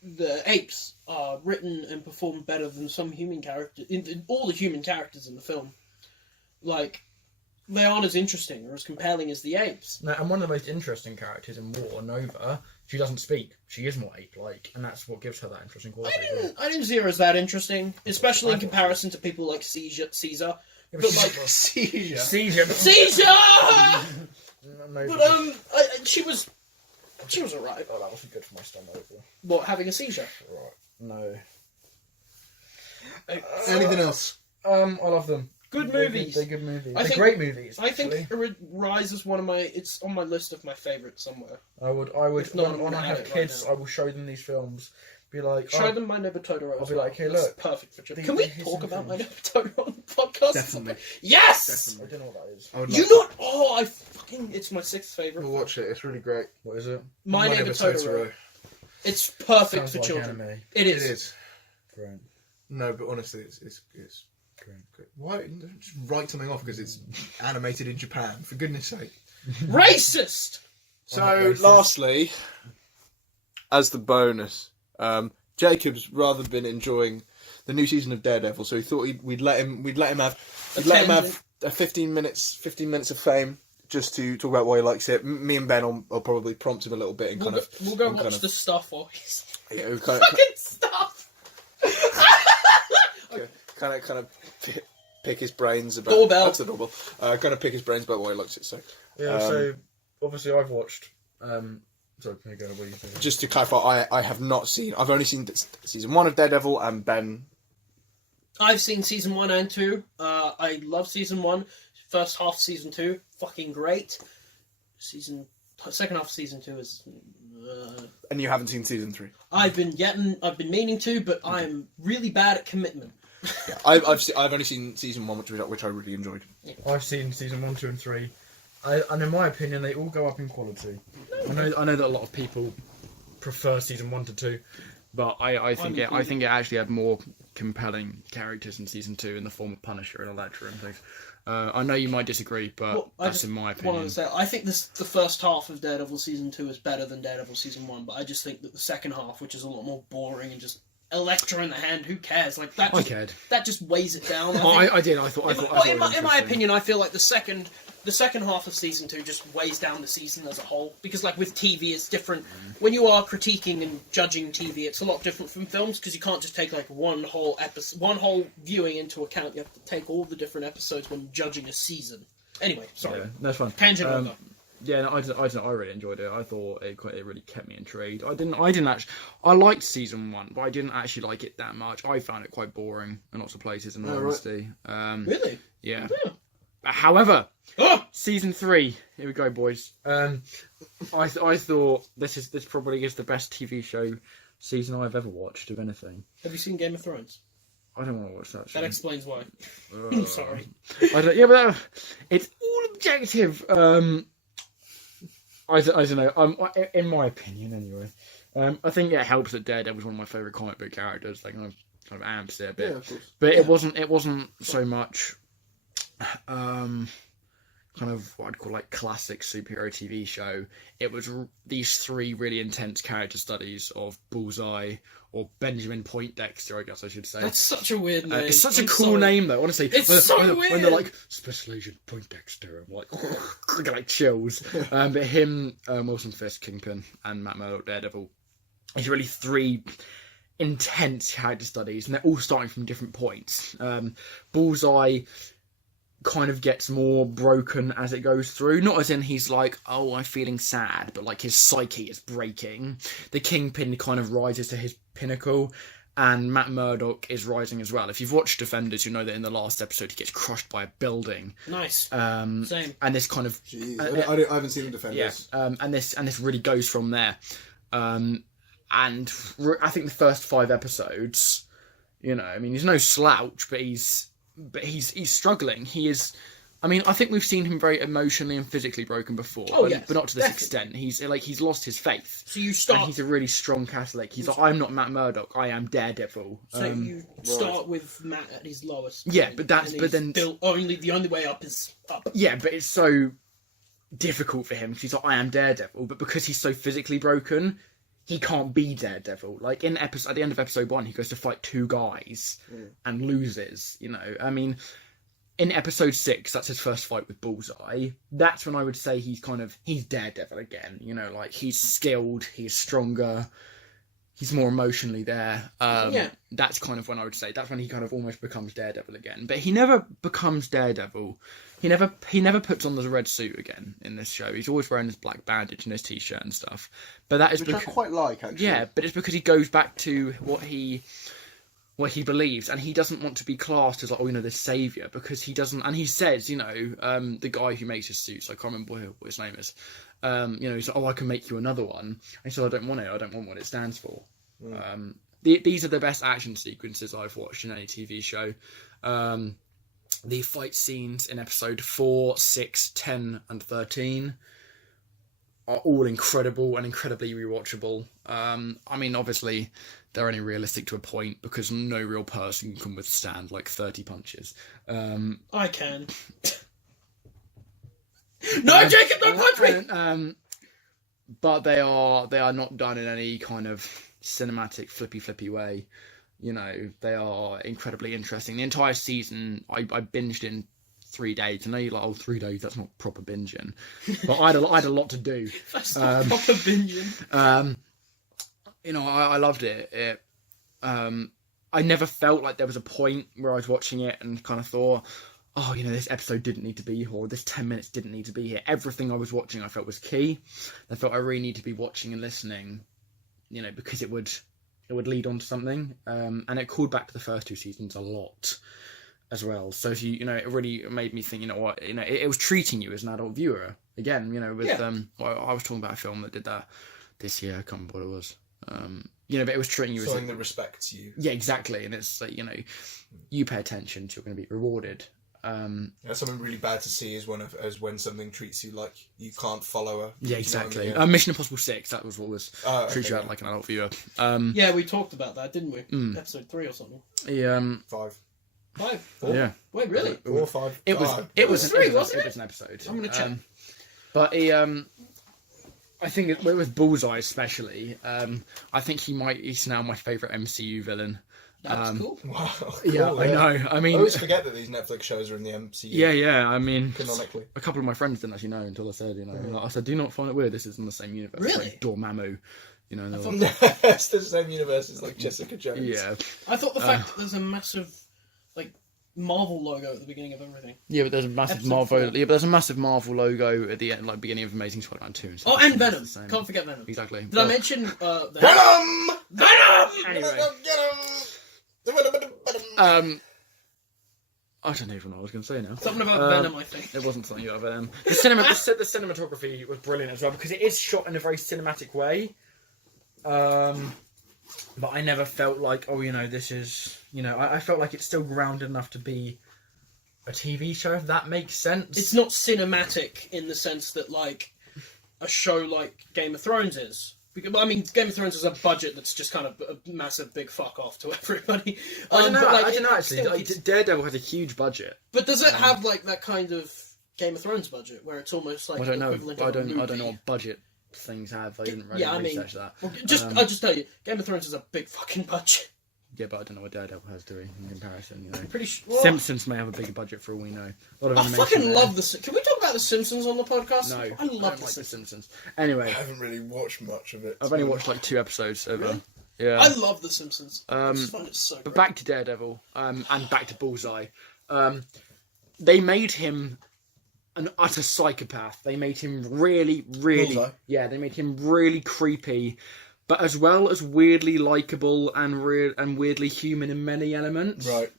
the apes are written and performed better than some human characters, all the human characters in the film. Like, they aren't as interesting or as compelling as the apes. No, and one of the most interesting characters in War, Nova, she doesn't speak. She is more ape-like, and that's what gives her that interesting quality. I didn't see her as that interesting, especially in comparison to people like Caesar. But like Seizure. Caesar! No, But she was alright. oh, that wasn't good for my stomach. What, having a seizure? Right. No. Anything else? I love them. Good movies. They're good movies. I They're think- great movies. I think actually. Rise is it's on my list of my favourites somewhere. I would. If not, I'm When gonna I have have it right kids, now. I will show them these films. Be like, Show them My Neighbor Totoro. I'll as be well. like, hey, That's look. perfect for children. These- Can we here's talk some about My films. Neighbor Totoro on the podcast? Definitely. Yes! I don't know what that is. I would You love not? Oh, it's my sixth favourite. to watch it. It's really great. What is it? My Neighbor Totoro. It's perfect Sounds for like children. anime. It It is. is. Great. No, but honestly, it's Great. why just write something off because it's animated in Japan? For goodness' sake. Racist. So, racist. lastly, as the bonus, Jacob's rather been enjoying the new season of Daredevil, so he thought we'd let him have a 15 minutes of fame just to talk about why he likes it. Me and Ben will probably prompt him a little bit and We'll go watch the stuff while he's kind fucking stuff. of pick his brains about Doorbell. That's the doorbell. Kind of pick his brains about why he likes it. So Yeah. So obviously, I've watched. Sorry, can I go? What do you think? just to clarify, I have not seen. I've only seen season 1 of Daredevil, and Ben. I've seen season 1 and 2. I love season 1. First half of season 2, fucking great. Second half of season 2 is. And you haven't seen season 3. I've been meaning to, but I'm really bad at commitment. Yeah, I've only seen season 1, which I really enjoyed. I've seen season 1, 2, and 3. And in my opinion, they all go up in quality. I know that a lot of people prefer season 1 to 2, but I think it actually had more compelling characters in season 2 in the form of Punisher and Elektra and things. I know you might disagree, but that's in my opinion. To say, I think the first half of Daredevil season 2 is better than Daredevil season 1, but I just think that the second half, which is a lot more boring and just Elektra in the hand, who cares? Like that. That just weighs it down. I did. I thought. In my opinion, I feel like the second half of season 2 just weighs down the season as a whole, because like with TV, it's different. When you are critiquing and judging TV, it's a lot different from films, because you can't just take like one whole viewing into account. You have to take all the different episodes when judging a season. Anyway, sorry. Yeah, that's fine. Tangent over. Yeah, no, I really enjoyed it. I thought it really kept me intrigued. I didn't actually. I liked season 1, but I didn't actually like it that much. I found it quite boring in lots of places, in all honesty. Really? Yeah. However, season 3. Here we go, boys. I thought this probably is the best TV show season I've ever watched of anything. Have you seen Game of Thrones? I don't want to watch that show. That explains why. I'm sorry. But it's all objective. I don't know. In my opinion, anyway. I think it helps that Daredevil was one of my favourite comic book characters. Like, kind of amps it a bit. Yeah, of course. But it wasn't so much kind of what I'd call like classic superhero TV show. It was these 3 really intense character studies of Bullseye, or Benjamin Poindexter, I guess I should say. That's such a weird name. It's such a cool name, though, honestly. It's so weird! When they're like, Special Agent Poindexter, I'm like, I get like chills. But him, Wilson Fisk, Kingpin, and Matt Murdock, Daredevil, it's really 3 intense character studies, and they're all starting from different points. Bullseye kind of gets more broken as it goes through. Not as in he's like, oh, I'm feeling sad, but like his psyche is breaking. The Kingpin kind of rises to his pinnacle, and Matt Murdock is rising as well. If you've watched Defenders, you know that in the last episode he gets crushed by a building. Nice. Same. And this kind of... Jeez, I haven't seen the Defenders. Yeah. And this really goes from there. And I think the first 5 episodes, you know, I mean, he's no slouch, but he's struggling. He is. I mean, I think we've seen him very emotionally and physically broken before, but not to this extent. He's lost his faith. So you start. And he's a really strong Catholic. He's like, I'm not Matt Murdock. I am Daredevil. So you start with Matt at his lowest. Yeah, but then the only way up is up. Yeah, but it's so difficult for him. He's like, I am Daredevil, but because he's so physically broken, he can't be Daredevil. Like at the end of episode 1, he goes to fight 2 guys and loses. You know, I mean, in episode 6, that's his first fight with Bullseye. That's when I would say he's Daredevil again. You know, like he's skilled, he's stronger, he's more emotionally there. That's kind of when I would say that's when he kind of almost becomes Daredevil again. But he never becomes Daredevil. He never puts on the red suit again in this show. He's always wearing his black bandage and his t-shirt and stuff. But that is which I quite like, actually. Yeah, but it's because he goes back to what he believes, and he doesn't want to be classed as like, this saviour, because he doesn't. And he says, the guy who makes his suits, I can't remember what his name is. He's like, I can make you another one. And he said, I don't want it. I don't want what it stands for. These are the best action sequences I've watched in any TV show. The fight scenes in episode 4, 6, 10, and 13 are all incredible and incredibly rewatchable. I mean, obviously, they're only realistic to a point, because no real person can withstand like 30 punches. I can. No, Jacob, don't punch me! But they are not done in any kind of cinematic flippy way. You know, they are incredibly interesting. The entire season, I binged in 3 days. I know you're like, 3 days, that's not proper binging. But I had a lot to do. That's not proper binging. I loved it. I never felt like there was a point where I was watching it and kind of thought, this episode didn't need to be here, or this 10 minutes didn't need to be here. Everything I was watching I felt was key. I felt I really need to be watching and listening, because it would lead on to something, and it called back to the first 2 seasons a lot as well. So if it really made me think, it was treating you as an adult viewer again. I was talking about a film that did that this year. I can't remember what it was. But it was treating you as something that respects you. Yeah, exactly. And it's like, you pay attention, so you're going to be rewarded. That's something really bad to see is when something treats you like you can't follow her. Yeah, exactly. You know what I mean? Mission Impossible 6, that was what was treat you out like an adult viewer. Yeah, we talked about that, didn't we? Episode 3 or something. 5. 5? 4? Yeah. Wait, really? 4 or 5? It was 3, wasn't it? It was an episode. I'm gonna check. But I think with Bullseye especially, I think he's now my favourite MCU villain. That's cool. Wow. Cool, Yeah, I know. I mean, I always forget that these Netflix shows are in the MCU. Yeah. I mean, canonically. a couple of my friends didn't actually know until I said, like, I said, do you not find it weird? This is in the same universe. Really? Like Dormammu, and they're like, It's the same universe as like Jessica Jones. yeah. I thought the fact that there's a massive, Marvel logo at the beginning of everything. Yeah, but there's a massive Episode Marvel. 4. Yeah, but there's a massive Marvel logo at the end, beginning of Amazing Spider-Man 2. And stuff. Oh, and It's Venom. the same. Can't forget Venom. Exactly. Did I mention Venom! Anyway. Get him! I don't even know what I was going to say now. Something about Venom, I think. It wasn't something about Venom. The cinematography was brilliant as well because it is shot in a very cinematic way. But I never felt like, this is, I felt like it's still grounded enough to be a TV show, if that makes sense. It's not cinematic in the sense that, a show like Game of Thrones is. Because, Game of Thrones is a budget that's just kind of a massive big fuck off to everybody. I don't know, but, actually. Daredevil has a huge budget. But does it have, that kind of Game of Thrones budget, where it's almost like I don't know. equivalent I of a don't know movie? what budget things have. I didn't really research that. Well, I'll just tell you, Game of Thrones is a big fucking budget. Yeah, but I don't know what Daredevil has doing in comparison. I'm pretty sure. Simpsons may have a bigger budget for all we know. A lot of I animation fucking there. love the. Can we talk about the Simpsons on the podcast? No, I love don't the like the Simpsons. Simpsons. Anyway, I haven't really watched much of it. I've only watched 2 episodes over. Really? Yeah. I love the Simpsons. I just find it so great. But back to Daredevil, and back to Bullseye. They made him an utter psychopath. They made him really, Bullseye? yeah. They made him really creepy, but as well as weirdly likable and weirdly human in many elements. Right.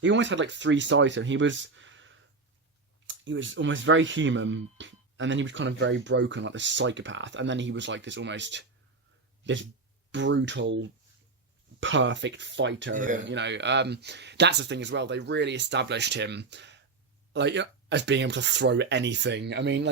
He almost had 3 sides to him. He was almost very human, and then he was kind of very broken, like this psychopath, and then he was this brutal, perfect fighter. Yeah. That's the thing as well. They really established him as being able to throw anything. I mean,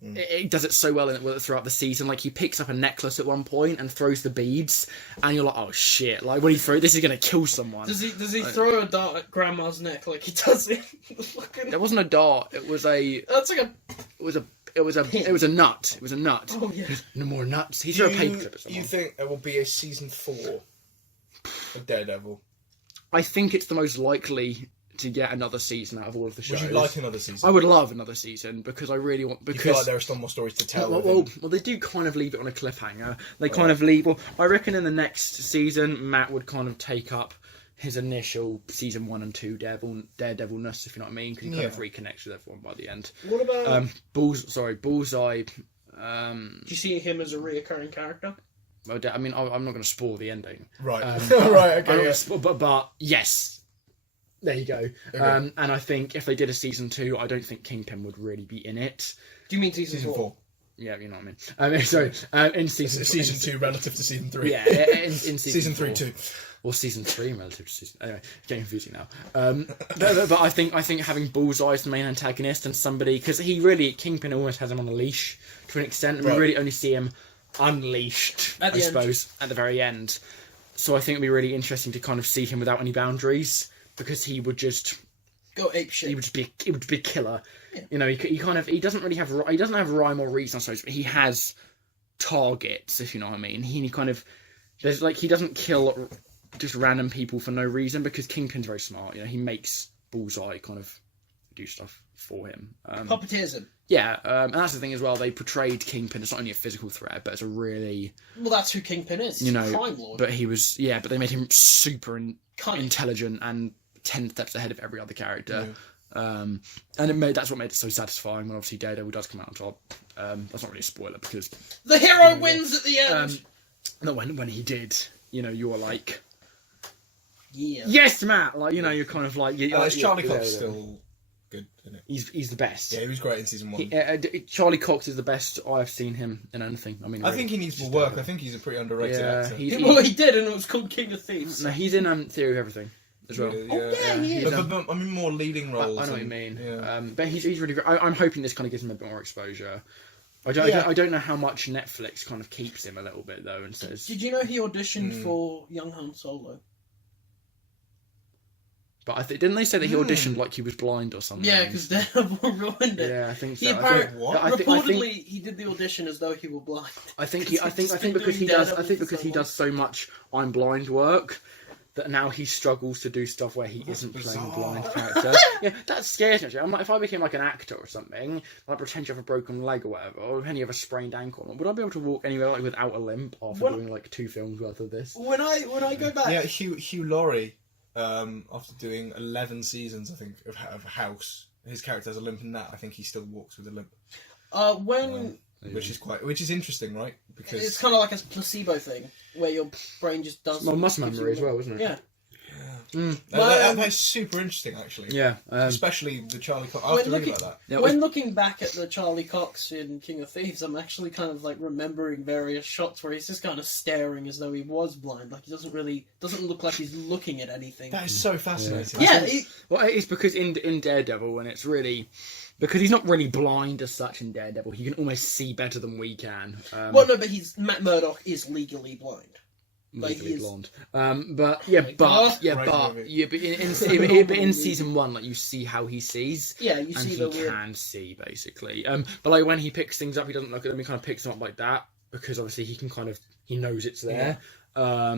it does it so well throughout the season. He picks up a necklace at one point and throws the beads, and you're like, oh shit! When he throws, this is gonna kill someone. Does he throw a dart at Grandma's neck like he does in the fucking? It wasn't a dart. It was a. That's like a. It was a nut. It was a nut. Oh yeah. No more nuts. He threw a paperclip at someone. You think there will be a season 4 of Daredevil? I think it's the most likely to get another season out of all of the shows. Would you like another season? I would love another season because I really want. You feel like there are still more stories to tell. Well, they do kind of leave it on a cliffhanger. They kind of leave. Well, I reckon in the next season, Matt would kind of take up his initial season 1 and 2 Daredevilness, if you know what I mean, because he kind of reconnects with everyone by the end. What about Bullseye? do you see him as a reoccurring character? I'm not going to spoil the ending. Right. I'm Right. not gonna but yes. There you go. Okay. And I think if they did a season 2, I don't think Kingpin would really be in it. Do you mean season 4? Yeah, you know what I mean. In season 2 relative to season 3. Yeah, in season 3 4. too. Or season 3 relative to season. Anyway, getting confusing now. But I think having Bullseye as the main antagonist and somebody, because Kingpin almost has him on a leash to an extent, and we really only see him unleashed, I suppose, at the very end. So I think it'd be really interesting to kind of see him without any boundaries, because he would just go ape shit. He would be a killer. Yeah. He doesn't have rhyme or reason, I suppose, but he has targets, if you know what I mean. He doesn't kill just random people for no reason, because Kingpin's very smart. He makes Bullseye kind of do stuff for him. Puppeteers him. Yeah, and that's the thing as well. They portrayed Kingpin as not only a physical threat, but as a really... Well, that's who Kingpin is. He's a crime lord. But he was... Yeah, but they made him super intelligent and 10 steps ahead of every other character. Yeah. And that's what made it so satisfying when obviously Daredevil does come out on top. That's not really a spoiler, because... The hero wins at the end! No, when he did, you were like... Yeah. Yes, Matt! You're kind of like... Is Charlie Cox still... good, isn't it? He's the best. Yeah, he was great in season 1. Charlie Cox is the best I've seen him in anything. I think he needs more work. I think he's a pretty underrated actor. He did, and it was called King of Thieves. No, he's in Theory of Everything. as well. Yeah, he is. But I mean, more leading roles. I know what you mean. Yeah. But he's really great. I'm hoping this kind of gives him a bit more exposure. I don't know how much Netflix kind of keeps him a little bit though, and says. Did you know he auditioned for young Han Solo? But didn't they say that he auditioned like he was blind or something? Yeah, because Daredevil ruined it. Yeah, I think so. He apparently, reportedly, think, he did the audition as though he were blind. I think because he does so much I'm blind work that now he struggles to do stuff where he isn't playing a blind character. Yeah, that scares me. Actually. I'm like, if I became like an actor or something, like pretend you have a broken leg or whatever, or any of a sprained ankle, would I be able to walk anywhere like without a limp after doing like 2 films worth of this? When I go back, Yeah, Hugh Laurie. After doing 11 seasons, I think, of House, his character has a limp in that. I think he still walks with a limp. Which is interesting, right? Because it's kind of like a placebo thing where your brain just does. Well, muscle memory as well, isn't it? Yeah. That's super interesting, actually. Yeah, especially the Charlie Cox. I have to read about that. Yeah, when looking back at the Charlie Cox in King of Thieves, I'm actually kind of like remembering various shots where he's just kind of staring as though he was blind. Like he doesn't look like he's looking at anything. That is so fascinating. Yeah. Well, it's because in Daredevil, and it's really because he's not really blind as such in Daredevil. He can almost see better than we can. Well, no, but Matt Murdock is legally blind. Legally blonde. But in season 1, like you see how he sees. Yeah, you see and he can see basically. But like when he picks things up, he doesn't look at them. He kind of picks them up like that because obviously he knows it's there. Yeah.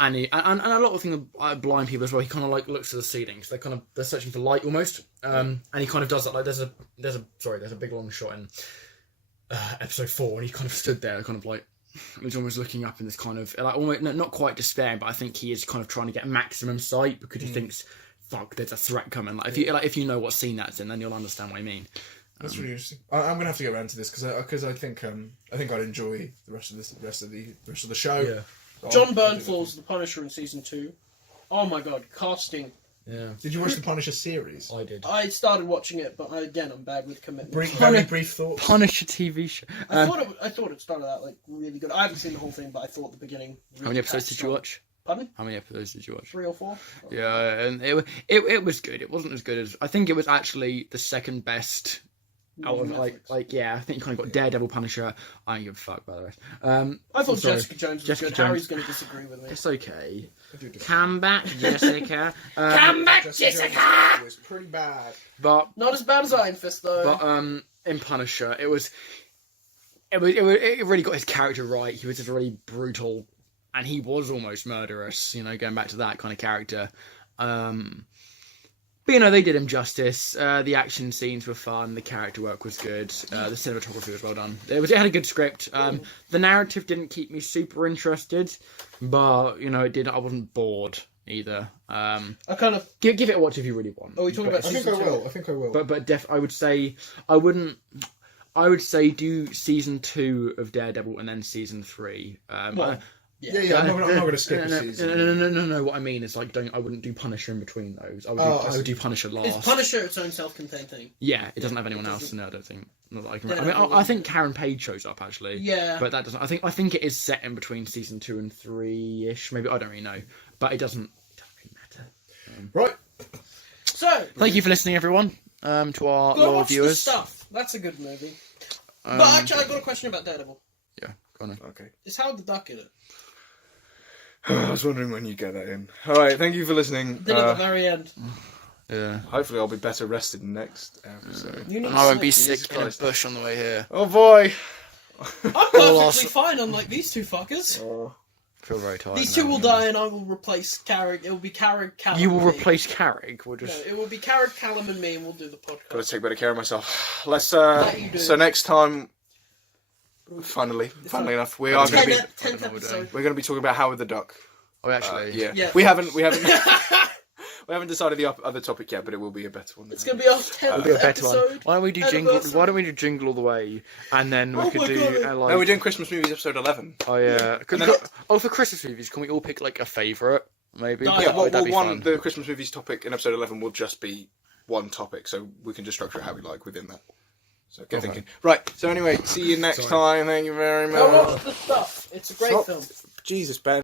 And a lot of things blind people as well. He kind of like looks to the ceiling. So they're searching for light almost. And he kind of does that. Like there's a big long shot in episode 4, and he kind of stood there, kind of like. He's almost looking up in this kind of like almost not quite despair, but I think he is kind of trying to get maximum sight because he thinks, "Fuck, there's a threat coming." Like if you know what scene that's in, then you'll understand what I mean. That's really interesting. I'm gonna have to get around to this because I think I'd enjoy the rest of the show. Yeah. John Bernthal the Punisher in season 2. Oh my god, casting. Yeah. Did you watch the Punisher series? I did. I started watching it, but I'm bad with commitment. Brief thoughts. Punisher TV show. I thought it started out like really good. I haven't seen the whole thing, but I thought the beginning. Really how many episodes did you watch? Pardon? How many episodes did you watch? 3 or 4. Yeah, and it was good. It wasn't as good as I think it was actually the second best. Out of I think you kind of got Daredevil, Punisher. I don't give a fuck about the rest. I thought Jessica Jones was good. Harry's going to disagree with me. It's okay. Come back, Jessica. Come back, Jessica. It was pretty bad, but not as bad as Iron Fist though. But in Punisher, it really got his character right. He was just really brutal, and he was almost murderous. You know, going back to that kind of character. But they did him justice. The action scenes were fun. The character work was good. The cinematography was well done. It had a good script. The narrative didn't keep me super interested, but it did. I wasn't bored either. I kind of give it a watch if you really want. Oh, we talking about? I think I will. But I would say I wouldn't. I would say do season 2 of Daredevil and then season 3. Yeah. I'm not going to skip a season. No. What I mean is, like, I wouldn't do Punisher in between those. I would do Punisher last. Is Punisher its own self-contained thing? Yeah, it doesn't have anyone else. No, I don't think. Not that I can. I think Karen Page shows up actually. Yeah, but that doesn't. I think it is set in between season 2 and 3-ish. Maybe I don't really know, but it doesn't really matter. Right. So thank you for listening, everyone. To our loyal viewers. This stuff. That's a good movie. But actually, I've got a question about Daredevil. Yeah, go on. Okay. Is Howard the Duck in it? I was wondering when you get that in. All right, thank you for listening. Then at the very end. Yeah. Hopefully, I'll be better rested next episode. And I won't be sick in a bush on the way here. Oh boy. I'm perfectly fine, unlike these two fuckers. I feel very tired. These two will die, and I will replace Carrick. It will be Carrick, Callum. You will replace Carrick. No, it will be Carrick, Callum, and me, and we'll do the podcast. Gotta take better care of myself. Let's. So next time. Funnily enough, we are going to be. 10th episode. We're going to be talking about Howard the Duck. Oh, actually, yeah. We haven't. We haven't decided the other topic yet, but it will be a better one. It's going to be our 10th episode. Why don't we do jingle? Why don't we do Jingle All the Way, and then we could do. No, we're doing Christmas movies episode 11. Oh yeah. For Christmas movies, can we all pick like a favourite? Maybe. The Christmas movies topic in episode 11 will just be one topic, so we can just structure it how we like within that. So get thinking. Right, so anyway, see you next time. Thank you very much. Go watch the stuff. It's a great film. Jesus, Ben.